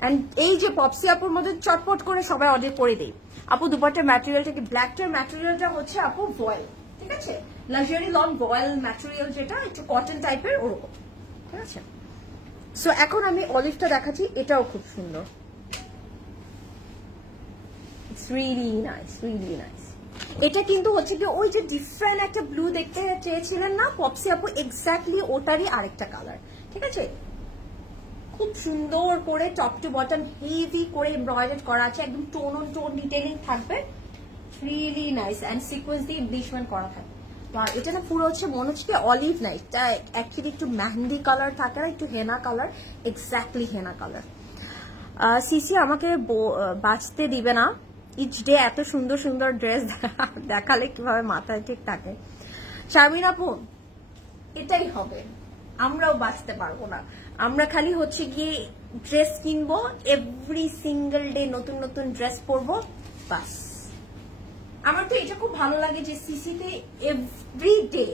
এন্ড এই যে পপসি আপুর মধ্যে চটপট করে সবাই অর্ডার করে দেই। আপু দুপাট্টার ম্যাটেরিয়ালটা কি? ব্ল্যাকটার ম্যাটেরিয়ালটা হচ্ছে আপু ভয়েল, ঠিক আছে? লাক্সারি লন ভয়েল ম্যাটেরিয়াল, যেটা একটু কটন টাইপের ওরকম, ঠিক আছে? সো এখন আমি অলিভটা দেখাচ্ছি, এটাও খুব সুন্দর। It's really nice, really nice. এটা কিন্তু হচ্ছে কি ওই যে ডিফারেন্ট একটা ব্লু দেখতে চেয়েছিলেন না পপসি আপু, এক্স্যাক্টলি ওটারই আরেকটা কালার, ঠিক আছে? খুব সুন্দর করে টপ টু বটম হেভি করে এমব্রয়ডারি করা আছে, একদম টোন অন টোন ডিটেইলিং থাকবে, রিয়েলি নাইস। এন্ড সিকোয়েন্স দিয়ে এমব্লিশমেন্ট করা থাকবে। আর এটা না পুরো হচ্ছে মনে হচ্ছে কি অলিভ না, এটা অ্যাকচুয়ালি একটু মেহেন্দি কালার থাকে না, একটু হেনা কালার, এক্স্যাক্টলি হেনা কালার। সিসি আমাকে বাঁচতে দিবে না, ইচ ডে এত সুন্দর সুন্দর ড্রেস দেখালে কিভাবে মাথায় ঠিক থাকে। শারমিন আপু এটাই হবে, আমরাও বাঁচতে পারবো না। আমরা খালি হচ্ছে গিয়ে ড্রেস কিনবো, এভরি সিঙ্গেল ডে নতুন নতুন ড্রেস পরবো, বাস। আমার তো এটা খুব ভালো লাগে যে সিসিতে এভরি ডে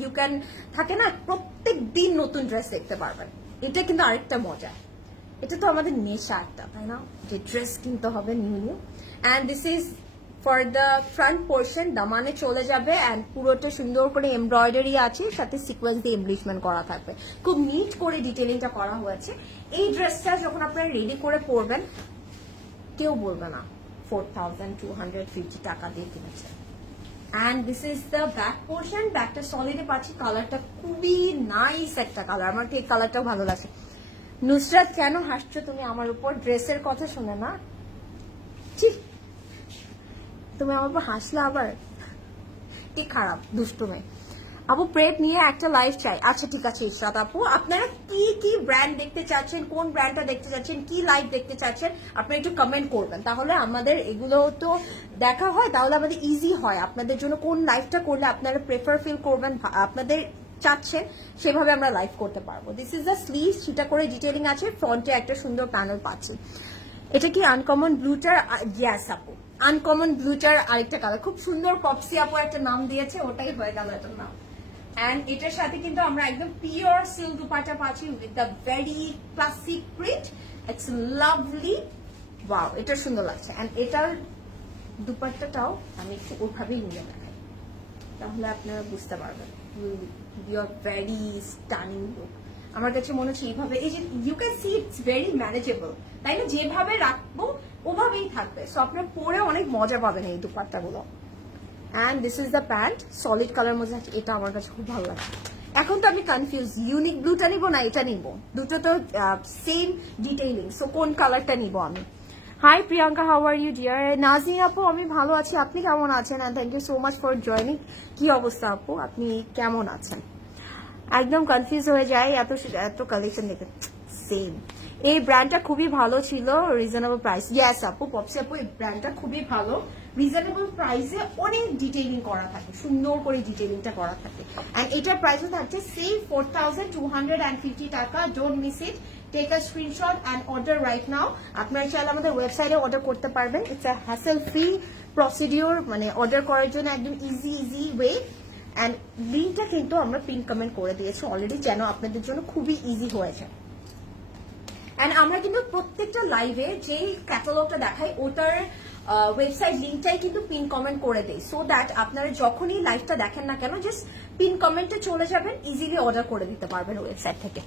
ইউ ক্যান, থাকে না, প্রত্যেক দিন নতুন ড্রেস দেখতে পারবেন। এটা কিন্তু আরেকটা মজা, এটা তো আমাদের নেশা একটা, তাই না? যে ড্রেস কিনতে হবে new new. And this is for the front portion, দামানে চলে যাবে অ্যান্ড পুরোটা সুন্দর করে এমব্রয়ডারি আছে, সাথে সিকোয়েন্স দিয়ে এমব্লিশমেন্ট করা থাকবে, খুব নিট করে ডিটেলিংটা করা হয়েছে। এই ড্রেসটা যখন আপনারা রেডি করে পরবেন কেউ বলবে না 4250 টাকা দিয়ে কিনেছে। And this is the back portion, ব্যাকটা সলিডে পাচ্ছি, কালারটা খুবই নাইস একটা কালার, আমার এই কালারটাও ভালো লাগছে। নুসরাত কেন হাসছো তুমি আমার উপর ড্রেসের কথা শুনে? না ঠিক, তুমি আমার উপর হাসলে আবার, কি খারাপ দুষ্টু মেয়ে। আপু প্রেপ নিয়ে একটা লাইভ চাই। আচ্ছা ঠিক আছে ইশরাত আপু, আপনারা কি কি ব্র্যান্ড দেখতে চাচ্ছেন, কোন ব্র্যান্ডটা দেখতে চাচ্ছেন, কি লাইভ দেখতে চাচ্ছেন, আপনারা একটু কমেন্ট করবেন, তাহলে আমাদের এগুলো তো দেখা হয়, তাহলে আমাদের ইজি হয় আপনাদের জন্য কোন লাইভটা করলে আপনারা প্রেফার ফিল করবেন, আপনাদের চাচ্ছেন সেভাবে আমরা লাইভ করতে পারবো। দিস ইজ দ্য স্লিভ, সেটা করে ডিটেইলিং আছে, ফ্রন্টে একটা সুন্দর প্যানেল পাচ্ছি। এটা কি আনকমন ব্লুটার? ইয়েস আপু, আনকমন ব্লুটার আরেকটা কালার, খুব সুন্দর পপসি আপু একটা নাম দিয়েছে, ওটাই হয়ে গেল এটার নাম। এন্ড এটার সাথে কিন্তু আমরা একদম পিওর সিল্ক দুপাট্টা পাচ্ছি with the very classic print, it's lovely, wow, এটা সুন্দর লাগছে। এন্ড এটার দুপাট্টাটাও আমি একটু ওইভাবেই নিয়ে দেখাই, তাহলে আপনারা বুঝতে পারবেন ইউর ভেরি স্টানিং লুক। আমার কাছে মনে হচ্ছে এইভাবে, এই যে you can see it's very manageable, তাই না? যেভাবে রাখবো ওভাবেই থাকবে, সো আপনার পরে অনেক মজা পাবেন এই দুপাট্টাগুলো। And this is the pant, solid colour মধ্যে আছে, এটা আমার কাছে খুব ভালো লাগছে। এখন তো আমি কনফিউজ, ইউনিক ব্লুটা নিবো না এটা নিবো, দুটো তো সেম ডিটেইলিং, সো কোন কালারটা নিবো আমি? Hi Priyanka, how are you dear? Nazin আপু আমি ভালো আছি, আপনি কেমন আছেন? And thank you so much for joining. কি অবস্থা আপু, আপনি কেমন আছেন? একদম কনফিউজ হয়ে যায় এত এত কালেকশন দেখে। সেম, এই ব্র্যান্ডটা খুবই ভালো ছিল, রিজনেবল প্রাইস। ইয়েস আপু, পপসি আপু এই ব্র্যান্ডটা খুবই ভালো, রিজনেবল প্রাইসে অনেক ডিটেইলিং করা থাকে, সুন্দর করে ডিটেইলিংটা করা থাকে। এন্ড এটার প্রাইসও থাকছে সেম 4250 টাকা। Don't miss it, take a screenshot and order right now. আপনারা চাইলে আমাদের ওয়েবসাইটে অর্ডার করতে পারবেন, it's a hassle free procedure, মানে অর্ডার করার জন্য একদম ইজি ওয়ে। অ্যান্ড লিঙ্কটা কিন্তু আমরা পিন কমেন্ট করে দিয়েছি অলরেডি, যেন আপনাদের জন্য খুবই ইজি হয়েছে। এন্ড আমরা কিন্তু প্রত্যেকটা লাইভে যে ক্যাটালগটা দেখাই ওটার ওয়েবসাইট লিঙ্কটাই কিন্তু পিন কমেন্ট করে দেই, সো দ্যাট আপনারা যখনই লাইভটা দেখেন না কেন জাস্ট পিন কমেন্টে চলে যাবেন, ইজিলি অর্ডার করে দিতে পারবেন ওয়েবসাইট থেকে।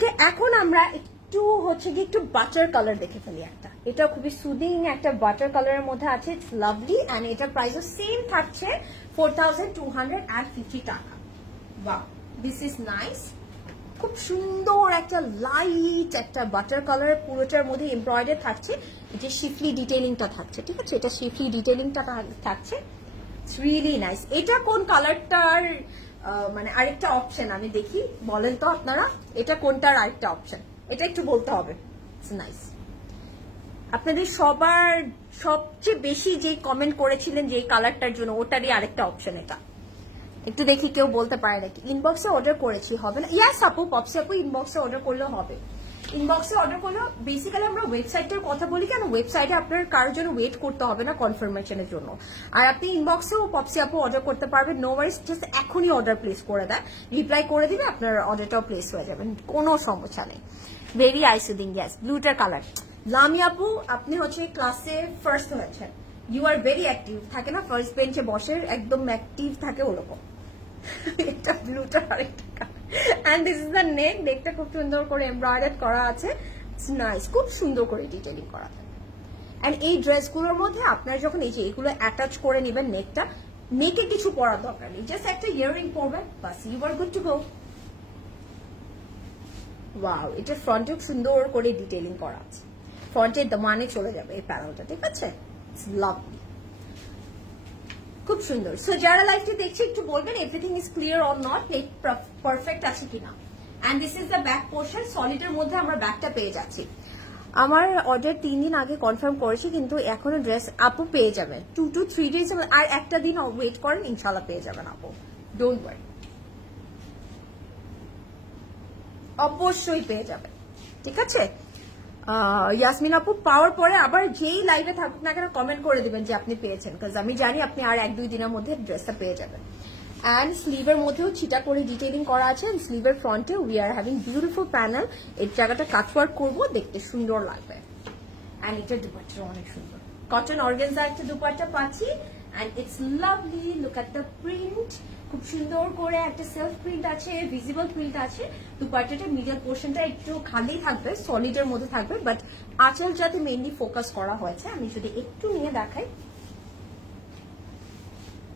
তো এখন আমরা একটু হচ্ছে কি একটু বাটার কালার দেখে ফেলি একটা, এটা খুবই সুদিং একটা বাটার কালারের মধ্যে আছে, ইটস লাভলি এন্ড এটার প্রাইসও সেম থাকছে 4250 টাকা। Wow, this is nice. খুব সুন্দর একটা লাইট একটা বাটার কালার, পুরোটার মধ্যে এমব্রয়ডারি থাকছে, যে শিফলি ডিটেইলিংটা থাকছে, ঠিক আছে, এটা শিফলি ডিটেইলিংটা থাকছে, ইটস রিয়েলি নাইস। এটা কোন কালারটার মানে আরেকটা অপশন আমি দেখি, বলেন তো আপনারা এটা কোনটার আরেকটা অপশন, এটা একটু বলতে হবে। It's nice. আপনাদের সবার সবচেয়ে বেশি যে কমেন্ট করেছিলেন যে কালারটার জন্য, ওটারই আরেকটা অপশন এটা, একটু দেখি কেউ বলতে পারে নাকি। ইনবক্সে অর্ডার করেছি, হবে না? ইয়াস আপু, পপসি আপু ইনবক্সে অর্ডার করলেও হবে। ইনবক্সে অর্ডার করলেও বেসিক্যালি আমরা ওয়েবসাইটের কথা বলি কেন, ওয়েবসাইটে আপনার কারোর জন্য ওয়েট করতে হবে না কনফার্মেশনের জন্য, আর আপনি ইনবক্সেও পপসি আপু অর্ডার করতে পারবেন, নো ওয়ারিস, জাস্ট এখনই অর্ডার প্লেস করে দেয়, রিপ্লাই করে দিবে, আপনার অর্ডারটাও প্লেস হয়ে যাবে, কোনো সমস্যা নেই। ভেরি আইসুদিং, ইয়াস, ব্লুটার কালার। লামি আপু আপনি হচ্ছে ক্লাসে ফার্স্ট হয়েছেন, ইউ আর ভেরি অ্যাক্টিভ, থাকে না ফার্স্ট বেঞ্চে বসে একদম অ্যাক্টিভ থাকে ওরকম। এটা ব্লুটা আরেকটা, and this is the neck, নেকটা খুব সুন্দর করে এমব্রয়ডারি করা আছে, ইটস নাইস, খুব সুন্দর করে ডিটেইলিং করা আছে। এন্ড এই ড্রেসগুলোর মধ্যে আপনারা যখন এই যে এগুলো অ্যাটাচ করে নেবেন নেকটা, নেকে কিছু পরার দরকার নেই, জাস্ট একটা ইয়াররিং পরবেন, বাস you are good to go. Wow, এটা ফ্রন্টে সুন্দর করে ডিটেইলিং করা আছে, ফ্রন্টের দামানে চলে যাবে এই প্যানেলটা, ঠিক আছে, ইটস লাভলি, খুব সুন্দর। সো যারা লাইভটি দেখছে একটু বলবেন everything is clear or not, neck perfect আছে কিনা। And this is the back portion, সলিডের মধ্যে আমরা ব্যাকটা পেয়ে যাচ্ছি। আমার অর্ডার 3 দিন আগে কনফার্ম করেছি, কিন্তু এখনো ড্রেস আপু পেয়ে যাবেন 2 to 3 ডেজ, আর একটা দিন ওয়েট করেন, ইনশাল্লাহ পেয়ে যাবেন আপু, ডোন্ট ওয়ারি, অবশ্যই পেয়ে যাবেন, ঠিক আছে। ইয়াসমিন আপু পাওয়ার পরে আবার যেই লাইভে থাকুক না কেন কমেন্ট করে দিবেন যে আপনি পেয়েছেন, কারণ আমি জানি আপনি আর 1-2 দিনের মধ্যে ড্রেসটা পেয়ে যাবেন। এন্ড স্লিভের মধ্যেও ছিটা করে ডিটেইলিং করা আছে, স্লিভের ফ্রন্টে we are having beautiful panel, এর জায়গাটা কাটওয়ার্ক করবো, দেখতে সুন্দর লাগবে। এন্ড এটার দুপাট্টা অনেক সুন্দর, কটন অর্গানজা একটা দুপাট্টা পাচ্ছি, and it's lovely, look at the print, খুব সুন্দর করে একটা সেলফ প্রিন্ট আছে, ভিজিবল প্রিন্ট আছে। দুপাট্টাটার মিডল পোর্শনটা একটু খালি থাকবে, সলিডের মধ্যে থাকবে, বাট আঁচল যাতে মেইনলি ফোকাস করা হয়েছে, আমি যদি একটু নিয়ে দেখাই,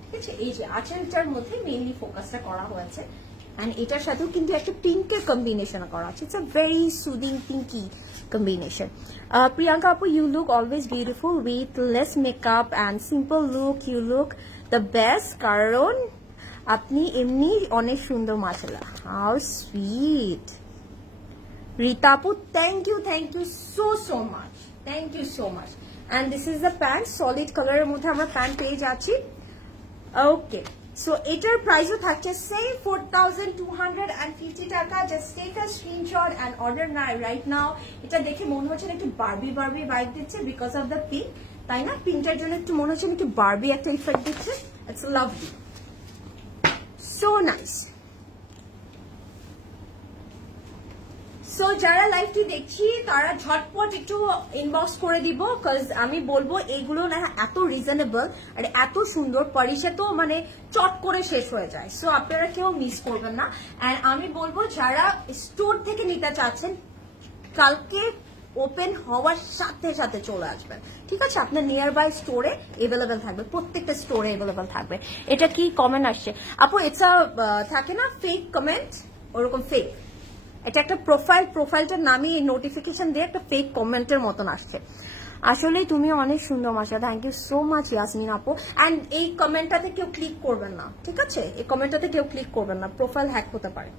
ঠিক আছে, এই যে আঁচলটার মধ্যে মেইনলি ফোকাসটা করা হয়েছে, এন্ড এটার সাথেও কিন্তু একটা পিঙ্কের কম্বিনেশন করা আছে, it's a very soothing pinky combination. Priyanka Apu, you look always beautiful with less makeup and simple look. You look the best. কারণ আপনি এমনি অনেক সুন্দর, মাশাআল্লাহ, how sweet. Rita Apu, thank you so much, thank you so much. And this is the pant, solid color এর মধ্যে আমরা প্যান্ট পেয়ে যাচ্ছি। ওকে, সো এটার প্রাইসও থাকছে সেম 4250 টাকা। Just take a screenshot and order right now. এটা দেখে মনে হচ্ছে একটু বারবি ভাইব দিচ্ছে বিকজ অফ দ্য পিঙ্ক, তাই না? পিঙ্কটার জন্য একটু মনে হচ্ছে একটু বারবি একটা ইফেক্ট দিচ্ছে, it's lovely, so nice. So যারা লাইভটি দেখছি তারা ঝটপট একটু ইনবক্স করে দিব, কজ আমি বলবো এগুলো না এত রিজনেবল আর এত সুন্দর, পরিষে তো মানে চট করে শেষ হয়ে যায়, সো আপনারা কেউ মিস করবেন না। এন্ড আমি বলবো যারা স্টোর থেকে নিতে চাচ্ছেন কালকে ওপেন হওয়ার সাথে সাথে চলে আসবেন, ঠিক আছে? আপনার নিয়ার বাই স্টোরে এভেলেবেল থাকবে, প্রত্যেকটা স্টোরে এভেলেবেল থাকবে। এটা কি কমেন্ট আসছে আপু? ইটস থাকে না ফেক কমেন্ট, ওরকম ফেক, এটা একটা প্রোফাইলটার নামই নোটিফিকেশন দিয়ে একটা ফেক কমেন্টের মতন আসছে। আসলে তুমি অনেক সুন্দর মাশা, thank you so much Yasmin আপু। এন্ড এই কমেন্টটাতে কেউ ক্লিক করবেন না, ঠিক আছে? এই কমেন্টটাতে কেউ ক্লিক করবেন না, প্রোফাইল হ্যাক হতে পারে।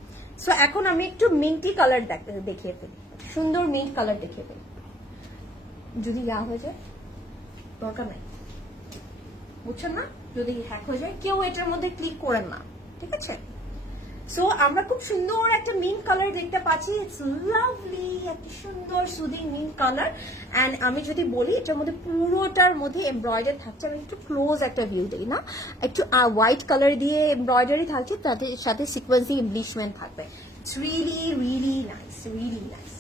সো এখন আমি একটু মিন্টি কালার দেখিয়ে ফেলি, সুন্দর মিন্ট কালার দেখিয়ে ফেলি, যদি ইয়া হয়ে যায় দরকার নাই, বুঝছেন না? যদি হ্যাক হয়ে যায় কেউ এটার মধ্যে ক্লিক করেন না, ঠিক আছে? সো আমরা খুব সুন্দর একটা মিন্ট কালার দেখতে পাচ্ছি, ইটস লাভলি, একটা সুন্দর সুদিং মিন্ট কালার। এন্ড আমি যদি বলি এটার মধ্যে পুরোটার মধ্যে এমব্রয়ডারি থাকছে, আমি একটু ক্লোজ একটা ভিউ দিই না, একটু হোয়াইট কালার দিয়ে এমব্রয়ডারি থাকছে, তাদের সাথে সিকোয়েন্সি এমব্লিশমেন্ট থাকবে, it's really really nice, really nice.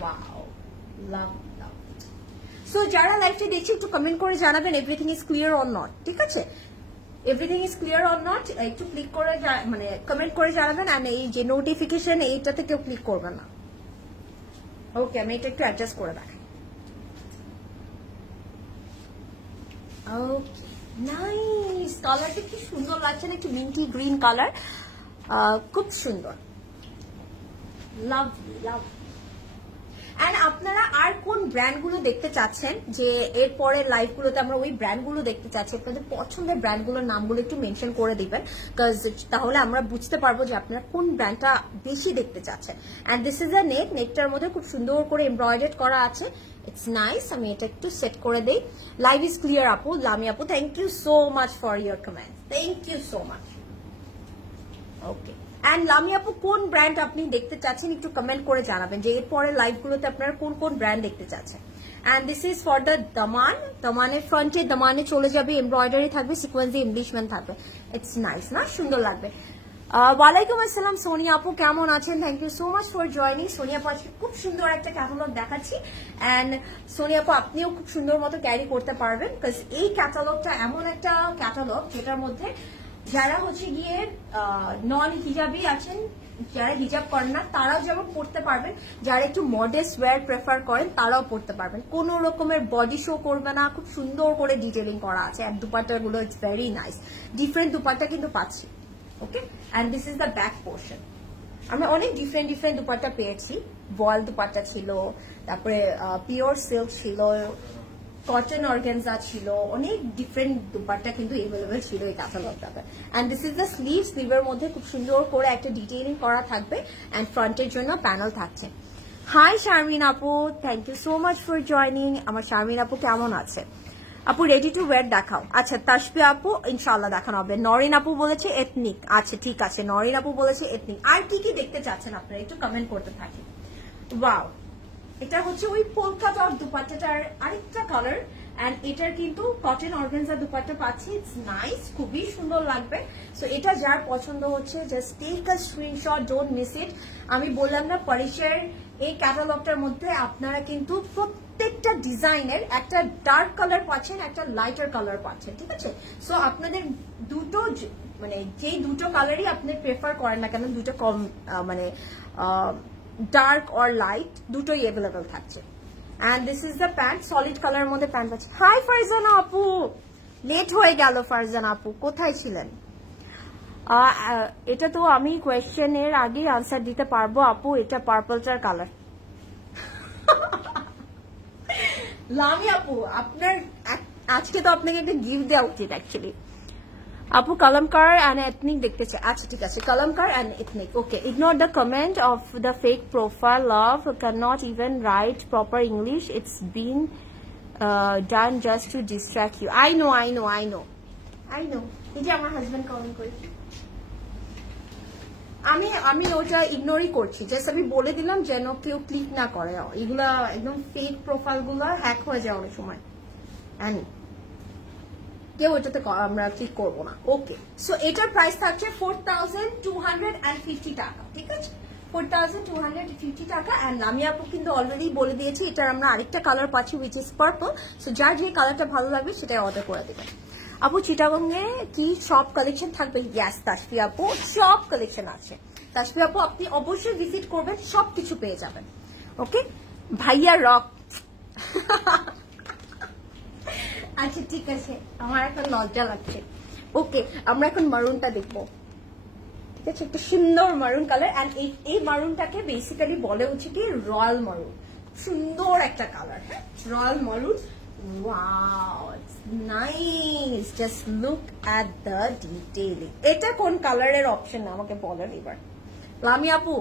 Wow, love love. So যারা লাইভটা দেখছি একটু কমেন্ট করে জানাবেন everything is clear or not, ঠিক আছে? Everything is clear or not একটু ক্লিক করে মানে কমেন্ট করে জানাবেন। আর এই যে নোটিফিকেশন এইটাতে কেউ ক্লিক করবে না। ওকে, আমি এটা একটু অ্যাডজাস্ট করে রাখি। ওকে, নাইস। কালারটা কি সুন্দর লাগছে না? একটু মিন্টি গ্রিন কালার, খুব সুন্দর, লাভলি লাভ। এন্ড আপনারা আর কোন ব্র্যান্ডগুলো দেখতে চাচ্ছেন, যে এরপরে লাইভগুলোতে আমরা ওই ব্র্যান্ডগুলো দেখতে চাচ্ছি, আপনাদের পছন্দের ব্র্যান্ডগুলোর নামগুলো একটু মেনশন করে দিবেন, তাহলে আমরা বুঝতে পারবো যে আপনারা কোন ব্র্যান্ডটা বেশি দেখতে চাচ্ছেন। And this is a neck, নেকটার মধ্যে খুব সুন্দর করে এমব্রয়ডারি করা আছে, ইটস নাইস। আমি এটা একটু সেট করে দেই। লাইভ ইজ ক্লিয়ার আপু, লামি আপু, thank you so much for your comment, thank you so much. Okay, and Lami আপু কোন ব্র্যান্ড আপনি দেখতে চাচ্ছেন একটু কমেন্ট করে জানাবেন, যে এরপরে লাইভগুলোতে আপনারা কোন কোন ব্র্যান্ড দেখতে চাচ্ছেন। And this is for the দামান, দামানের ফ্রন্টে দামানে চলে যাবে, এমব্রয়ডারি থাকবে, সিকোয়েন্সি এমব্লিশমেন্ট থাকবে, ইটস নাইস না? সুন্দর লাগবে। ওয়ালাইকুম আসসালাম সোনিয়া আপু, কেমন আছেন? Thank you so much for joining. Sonia আপু আজকে খুব সুন্দর একটা ক্যাটালগ দেখাচ্ছি, এন্ড সোনিয়া আপু আপনিও খুব সুন্দর মতো ক্যারি করতে পারবেন, বিকজ এই ক্যাটালগটা এমন একটা ক্যাটালগ যেটার মধ্যে যারা হচ্ছে গিয়ে নন হিজাবি আছেন, যারা হিজাব করেন না তারাও যেমন পড়তে পারবেন, যারা একটু মডেস্ট ওয়্যার প্রেফার করেন তারাও পড়তে পারবেন, কোন রকমের বডি শো করবে না, খুব সুন্দর করে ডিটেলিং করা আছে। আর দুপাট্টাগুলো it's very nice, different dupatta কিন্তু পাচ্ছি। Okay, and this is the back portion. আমরা অনেক ডিফারেন্ট ডিফারেন্ট দুপাট্টা পেয়েছি, বল দুপাট্টা ছিল, তারপরে পিওর সিল্ক ছিল, কটন অর্গানজা ছিল, অনেক ডিফারেন্ট দুপাট্টা কিন্তু এভেলেবেল ছিল এই ক্যাটালগটাতে। And this is the sleeve, স্লিভের মধ্যে খুব সুন্দর করে একটা ডিটেইলিং করা থাকবে, এন্ড ফ্রন্টের জন্য প্যানেল থাকছে। হাই শারমিন আপু, thank you so much for joining. আমার শারমিন আপু কেমন আছে? আপু রেডি টু ওয়্যার দেখাও। আচ্ছা, তাসফি আপু ইনশাআল্লাহ দেখানো হবে। নরিন আপু বলেছে এথনিক, আচ্ছা ঠিক আছে, নরিন আপু বলেছে এথনিক। আর কি কি দেখতে চাচ্ছেন আপনারা একটু কমেন্ট করতে থাকি। ওয়াও, এটা হচ্ছে ওই পোলকা ডট দুপাট্টাটার আরেকটা কালার, এন্ড এটার কিন্তু কটন অর্গানজা দুপাট্টা পাচ্ছি, ইটস নাইস, খুবই সুন্দর লাগবে। সো এটা যার পছন্দ হচ্ছে just take a screenshot, don't miss it. আমি বললাম না, পরিচয়ের এই ক্যাটালগটার মধ্যে আপনারা কিন্তু প্রত্যেকটা ডিজাইনের একটা ডার্ক কালার পাচ্ছেন, একটা লাইটার কালার পাচ্ছেন, ঠিক আছে? সো আপনাদের দুটো মানে যেই দুটো কালারই আপনি প্রেফার করেন না কেন, দুটো কম মানে ডার্ক অর লাইট দুটোই অ্যাভেলেবেল থাকছে। And this is the pant, solid কালারের মধ্যে প্যান্ট পাচ্ছি। হাই ফারজানা আপু, লেট হয়ে গেল ফারজানা আপু, কোথায় ছিলেন? এটা তো আমি কোয়েশ্চেনের আগেই আনসার দিতে পারবো আপু, এটা পার্পলটার কালার। লামি আপু আপনার আজকে তো আপনাকে একটা গিফট দেওয়া উচিত অ্যাকচুয়ালি। আপু কালামকার অ্যান্ড এথনিক দেখতে চাই, আচ্ছা ঠিক আছে, Kalamkar and Ethnic. Okay, ignore the comment of the fake profile, love can not even write proper English, it's been done just to distract you. I know I know I know I know, এই যে আমার হাজবেন্ড কমেন্ট করেছে, আমি ওটা ইগনোরই করছি, জাস্ট আমি বলে দিলাম যেন কেউ ক্লিক না করে, এগুলা একদম ফেক প্রোফাইল গুলো হ্যাক হয়ে যায় অনেক সময়, কেউ ওটাতে আমরা ক্লিক করবো না। ওকে, সো এটার প্রাইস থাকছে 4250 টাকা, ঠিক আছে? 4250 টাকা। এন্ড লামিয়া আপু কিন্তু অলরেডি বলে দিয়েছি এটার আমরা আরেকটা কালার পাচ্ছি, উইচ ইজ পার্পল। সো যার যে কালারটা ভালো লাগবে সেটাই অর্ডার করে দেবেন। আপু চিটাগংয়ে কি সব কালেকশন থাকবে? ইয়াস তাসফি আপু, সব কালেকশন আছে। তাসফি আপু আপনি অবশ্যই ভিজিট করবেন, সবকিছু পেয়ে যাবেন। ওকে ভাইয়া রক। আচ্ছা ঠিক আছে, আমার এখন লজ্জা লাগছে। ওকে, আমরা এখন মারুনটা দেখবো, ঠিক আছে? একটা সুন্দর মারুন কালার, এন্ড এই মারুনটাকে বেসিক্যালি বলে হচ্ছে কি রয়্যাল মারুন, সুন্দর একটা কালার। হ্যাঁ, রয়্যাল মারুন। Wow, it's nice, just look at the detailing. এটা কোন কালারের অপশন আমাকে বলেন এবার। লামি আপু,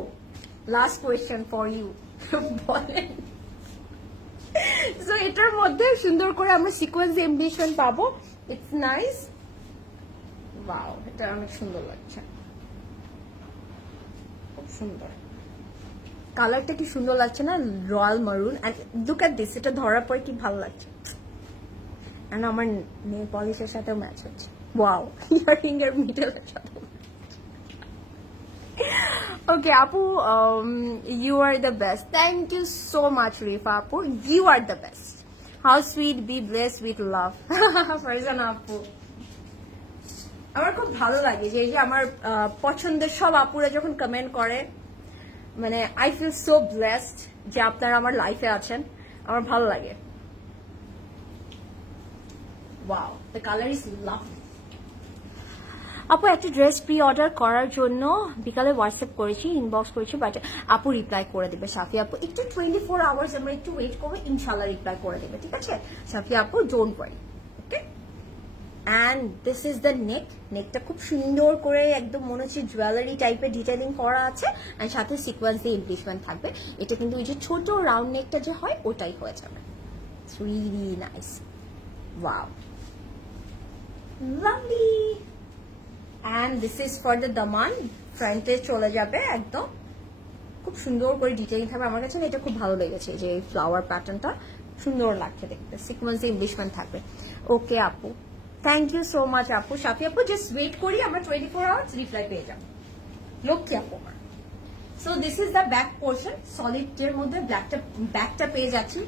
লাস্ট কোয়েশ্চেন ফর ইউ, বলেন। সো এটার মধ্যে সুন্দর করে আমরা সিকোয়েন্স এমব্লিশন পাবো, ইটস নাইস। ওয়াও, এটা অনেক সুন্দর লাগছে, খুব সুন্দর কালারটা, কি সুন্দর লাগছে না? রয়্যাল মারুন। এন্ড লুক এট দিস, এটা ধরার পরে কি ভালো লাগছে, এন্ড আমার নেল পলিশের সাথে ম্যাচ হচ্ছে। ওয়াও, ইয়ারিং এর মিডলের সাথে। Okay, Apu, you are the best. Thank you so much, Rifa Apu. You are the best. How sweet, be blessed with love. Farzana Apu. আমার খুব ভালো লাগে যে এই যে আমার পছন্দের সব আপুরা যখন কমেন্ট করে, মানে আই ফিল সো ব্লেসড যে আপনারা আমার লাইফে আছেন, আমার ভালো লাগে। Wow, the colour is lovely. আপু একটা ড্রেস প্রি অর্ডার করার জন্য বিকালে হোয়াটসঅ্যাপ করেছি, ইনবক্স করেছি, বাট আপু রিপ্লাই করে দেবে। সাফি আপু একটু 24 আওয়ার্স আমরা একটু ওয়েট করবো, ইনশাল্লাহ রিপ্লাই করে দেবে, ঠিক আছে সাফি আপু, don't worry. Okay, and this is the neck. নেকটা খুব সুন্দর করে একদম মনে হচ্ছে জুয়েলারি টাইপের ডিটেলিং করা আছে, অ্যান্ড সাথে সিকোয়েন্স দিয়ে এমপ্লিশমেন্ট থাকবে। এটা কিন্তু ওই যে ছোট রাউন্ড নেকটা যে হয় ওটাই হয়ে যাবে। It's really nice. Wow, lovely. And this is for the daman, ফ্রন্টে চলে যাবে একদম, খুব সুন্দর করে ডিটেইলিং থাকবে। আমার কাছে এটা খুব ভালো লেগেছে যে এই ফ্লাওয়ার প্যাটার্নটা সুন্দর লাগছে দেখতে, সিকোয়েন্স এমপ্লিশমেন্ট থাকবে। ওকে আপু, থ্যাংক ইউ সো মাচ আপু। সাফি আপু জাস্ট ওয়েট করি, আমরা 24 আওয়ার্স রিপ্লাই পেয়ে যাবো। লক্ষ্মী আপু আমার। So this is the back portion, solid এর মধ্যে ব্যাকটা পেয়ে যাচ্ছি।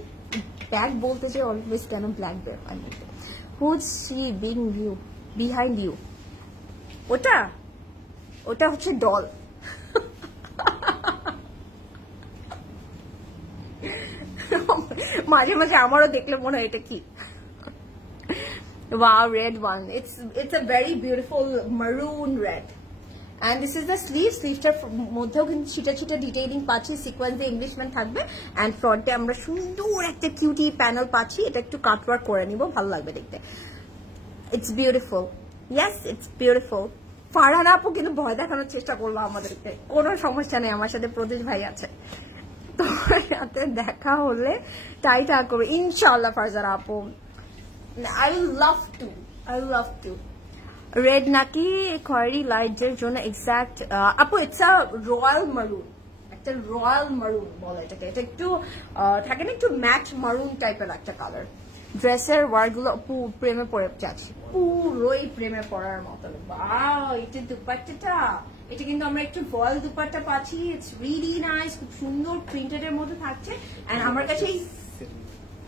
ব্যাক বলতে যে অলওয়েজ কেন ব্ল্যাক বের হয়, who's see being you behind you, ওটা ওটা হচ্ছে ডল। মাঝে মাঝে আমারও দেখলে মনে হয় এটা কি। Wow, red one. It's a very beautiful maroon red. And this is the sleeve. Sleeveটার মধ্যেও কিন্তু ছিটা ছিটা ডিটেইলিং পাচ্ছি, সিকোয়েন্স দিয়ে এমপ্লিশমেন্ট থাকবে, এন্ড ফ্রন্টে আমরা সুন্দর একটা কিউটি প্যানেল পাচ্ছি। এটা একটু কাটওয়ার্ক করে নিব, ভালো লাগবে দেখতে। It's beautiful, yes it's beautiful. Farhana আপু কিন্তু ভয় দেখানোর চেষ্টা করলো আমাদেরকে, কোনো সমস্যা নেই, আমার সাথে প্রদেশ ভাই আছে, তোমার সাথে দেখা হলে টাইটা করবে ইনশাআল্লাহ ফারজানা আপু। I love to. রেড নাকি খয়েরি লাইটের জন্য এক্সাক্ট আপু, ইটস আ রয়্যাল মারুন, একটা রয়্যাল মারুন বলে এটাকে। এটা একটু থাকে না, একটু ম্যাট মারুন টাইপের একটা কালার। ড্রেসের ওয়ার্ডগুলো প্রেমে পড়ে যাচ্ছি, পুরোই প্রেমে পড়ার মতো। বাহ, এটা দুপাট্টাটা, এটা কিন্তু আমরা একটু ভয়েল দুপাট্টা পাচ্ছি। ইটস রিয়েলি নাইস, খুব সুন্দর প্রিন্টেড এর মধ্যে থাকছে। এন্ড আমার কাছে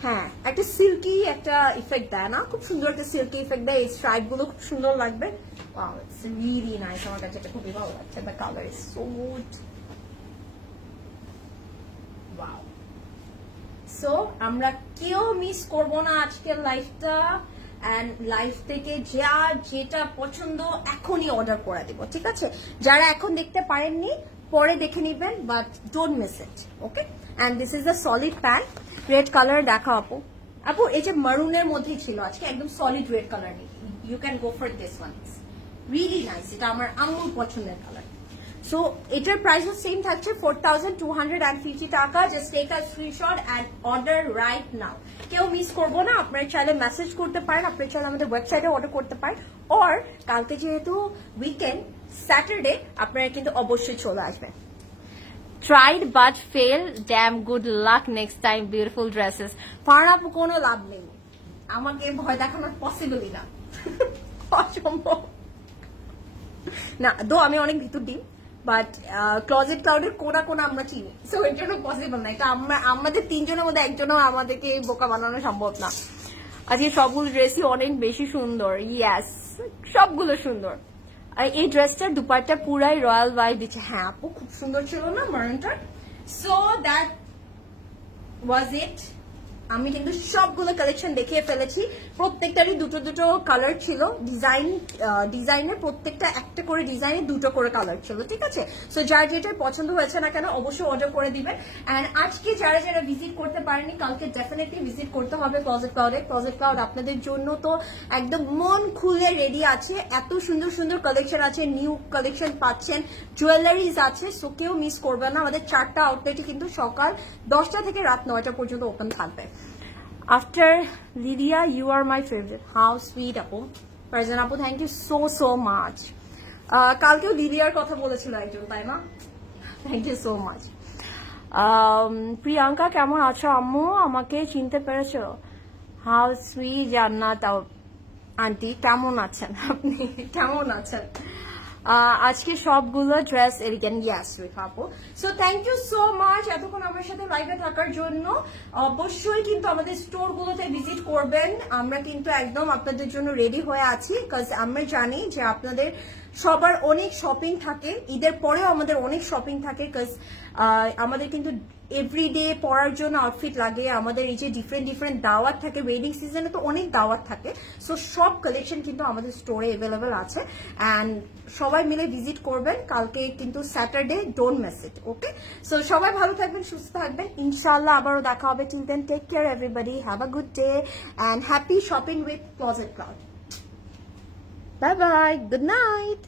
হ্যাঁ একটা সিল্কি একটা ইফেক্ট দেয় না, খুব সুন্দর একটা সিল্কি ইফেক্ট দেয়। এই স্ট্রাইপ গুলো খুব সুন্দর লাগবে। ওয়াও, ইটস রিয়েলি নাইস, আমার কাছে এটা খুবই ভালো লাগছে। The colour is so good. Wow, so আমরা কেউ মিস করব না আজকের লাইফটা, এন্ড লাইফ থেকে যার যেটা পছন্দ এখনই অর্ডার করে দিব, ঠিক আছে? যারা এখন দেখতে পারেননি পরে দেখে নিবেন, but don't miss it. Okay, and this is the solid pant. Red colour দেখা আপু। আপু এই যে মারুনের মধ্যেই ছিল আজকে, একদম সলিড রেড কালার নেই, you can go for this one, really nice. এটা আমার আম্মুর পছন্দের কালার। সো এটার প্রাইসও সেম থাকছে 4250 টাকা। Just take a screenshot and order right now. কেউ মিস করবো না। আপনারা চাইলে মেসেজ করতে পারেন, আপনারা চাইলে আমাদের ওয়েবসাইটে অর্ডার করতে পারেন, অর কালকে যেহেতু উইকেন্ড স্যাটারডে আপনারা কিন্তু অবশ্যই চলে আসবেন। Tried but failed. Damn good luck next time. Beautiful dresses. Farhana আপু কোনো লাভ নেই, আমাকে ভয় দেখানোর পসিবলই না, অসম্ভব না। দো আমি অনেক ভিতর দিই, বাট ক্লোজেট ক্লাউডের কোনা কোনা আমরা চিনি, সো এর জন্য পসিবল না। এটা আমাদের তিনজনের মধ্যে একজনও আমাদেরকে বোকা বানানো সম্ভব না। আজকে সবগুলো ড্রেসই অনেক বেশি সুন্দর। ইয়াস, সবগুলো সুন্দর। আর এই ড্রেসটার দুপাট্টা পুরাই রয়্যাল ভাইব দিচ্ছে। হ্যাঁ আপু, খুব সুন্দর ছিল না মারুনটা? সো দ্যাট ওয়াজ ইট। আমি কিন্তু সবগুলো কালেকশন দেখিয়ে ফেলেছি, প্রত্যেকটারই দুটো দুটো কালার ছিল। ডিজাইনের প্রত্যেকটা একটা করে ডিজাইনে দুটো করে কালার ছিল, ঠিক আছে? সো যার যেটা পছন্দ হয়েছে না কেন অবশ্যই অর্ডার করে দিবেন। এন্ড আজকে যারা যারা ভিজিট করতে পারেনি, কালকে ডেফিনেটলি ভিজিট করতে হবে ক্লোজেট ক্লাউডে। ক্লোজেট ক্লাউড আপনাদের জন্য তো একদম মন খুলে রেডি আছে, এত সুন্দর সুন্দর কালেকশন আছে, নিউ কালেকশন পাচ্ছেন, জুয়েলারিজ আছে। সো কেউ মিস করবে না। আমাদের 4টা আউটলেটই কিন্তু সকাল 10টা থেকে রাত 9টা পর্যন্ত ওপেন থাকবে। After Lydia, you are my favorite. How sweet, আপু। ফারজানা আপু, থ্যাংক ইউ সো মাচ। কালকেও লিলিয়ার কথা বলেছিল একজন, তাই না? Thank you so much. Priyanka কেমন আছো আম্মু? আমাকে চিনতে পেরেছো? হাউ সুইট জান্নাত আন্টি, কেমন আছেন আপনি? কেমন আছেন? আজকে সবগুলো ড্রেস এলিগেন্ট ইয়াস আপু। So thank you so much এতক্ষণ আমার সাথে লাইভে থাকার জন্য। অবশ্যই কিন্তু আমাদের স্টোর গুলোতে ভিজিট করবেন, আমরা কিন্তু একদম আপনাদের জন্য রেডি হয়ে আছি, বিকজ আমরা জানি যে আপনাদের সবার অনেক শপিং থাকে, ঈদের পরেও আমাদের অনেক শপিং থাকে, বিকজ আমাদের কিন্তু এভরিডে পরার জন্য আউটফিট লাগে, আমাদের এই যে ডিফারেন্ট দাওয়াত থাকে, ওয়েডিং সিজনে তো অনেক দাওয়াত থাকে। সো সব কালেকশন কিন্তু আমাদের স্টোরে অ্যাভেলেবেল আছে, অ্যান্ড সবাই মিলে ভিজিট করবেন। কালকে কিন্তু Saturday, don't miss it. Okay, so সবাই ভালো থাকবেন, সুস্থ থাকবেন, ইনশাআল্লাহ আবারও দেখা হবে। Till then take care everybody, have a good day and happy shopping with Closet Cloud. Bye bye, good night.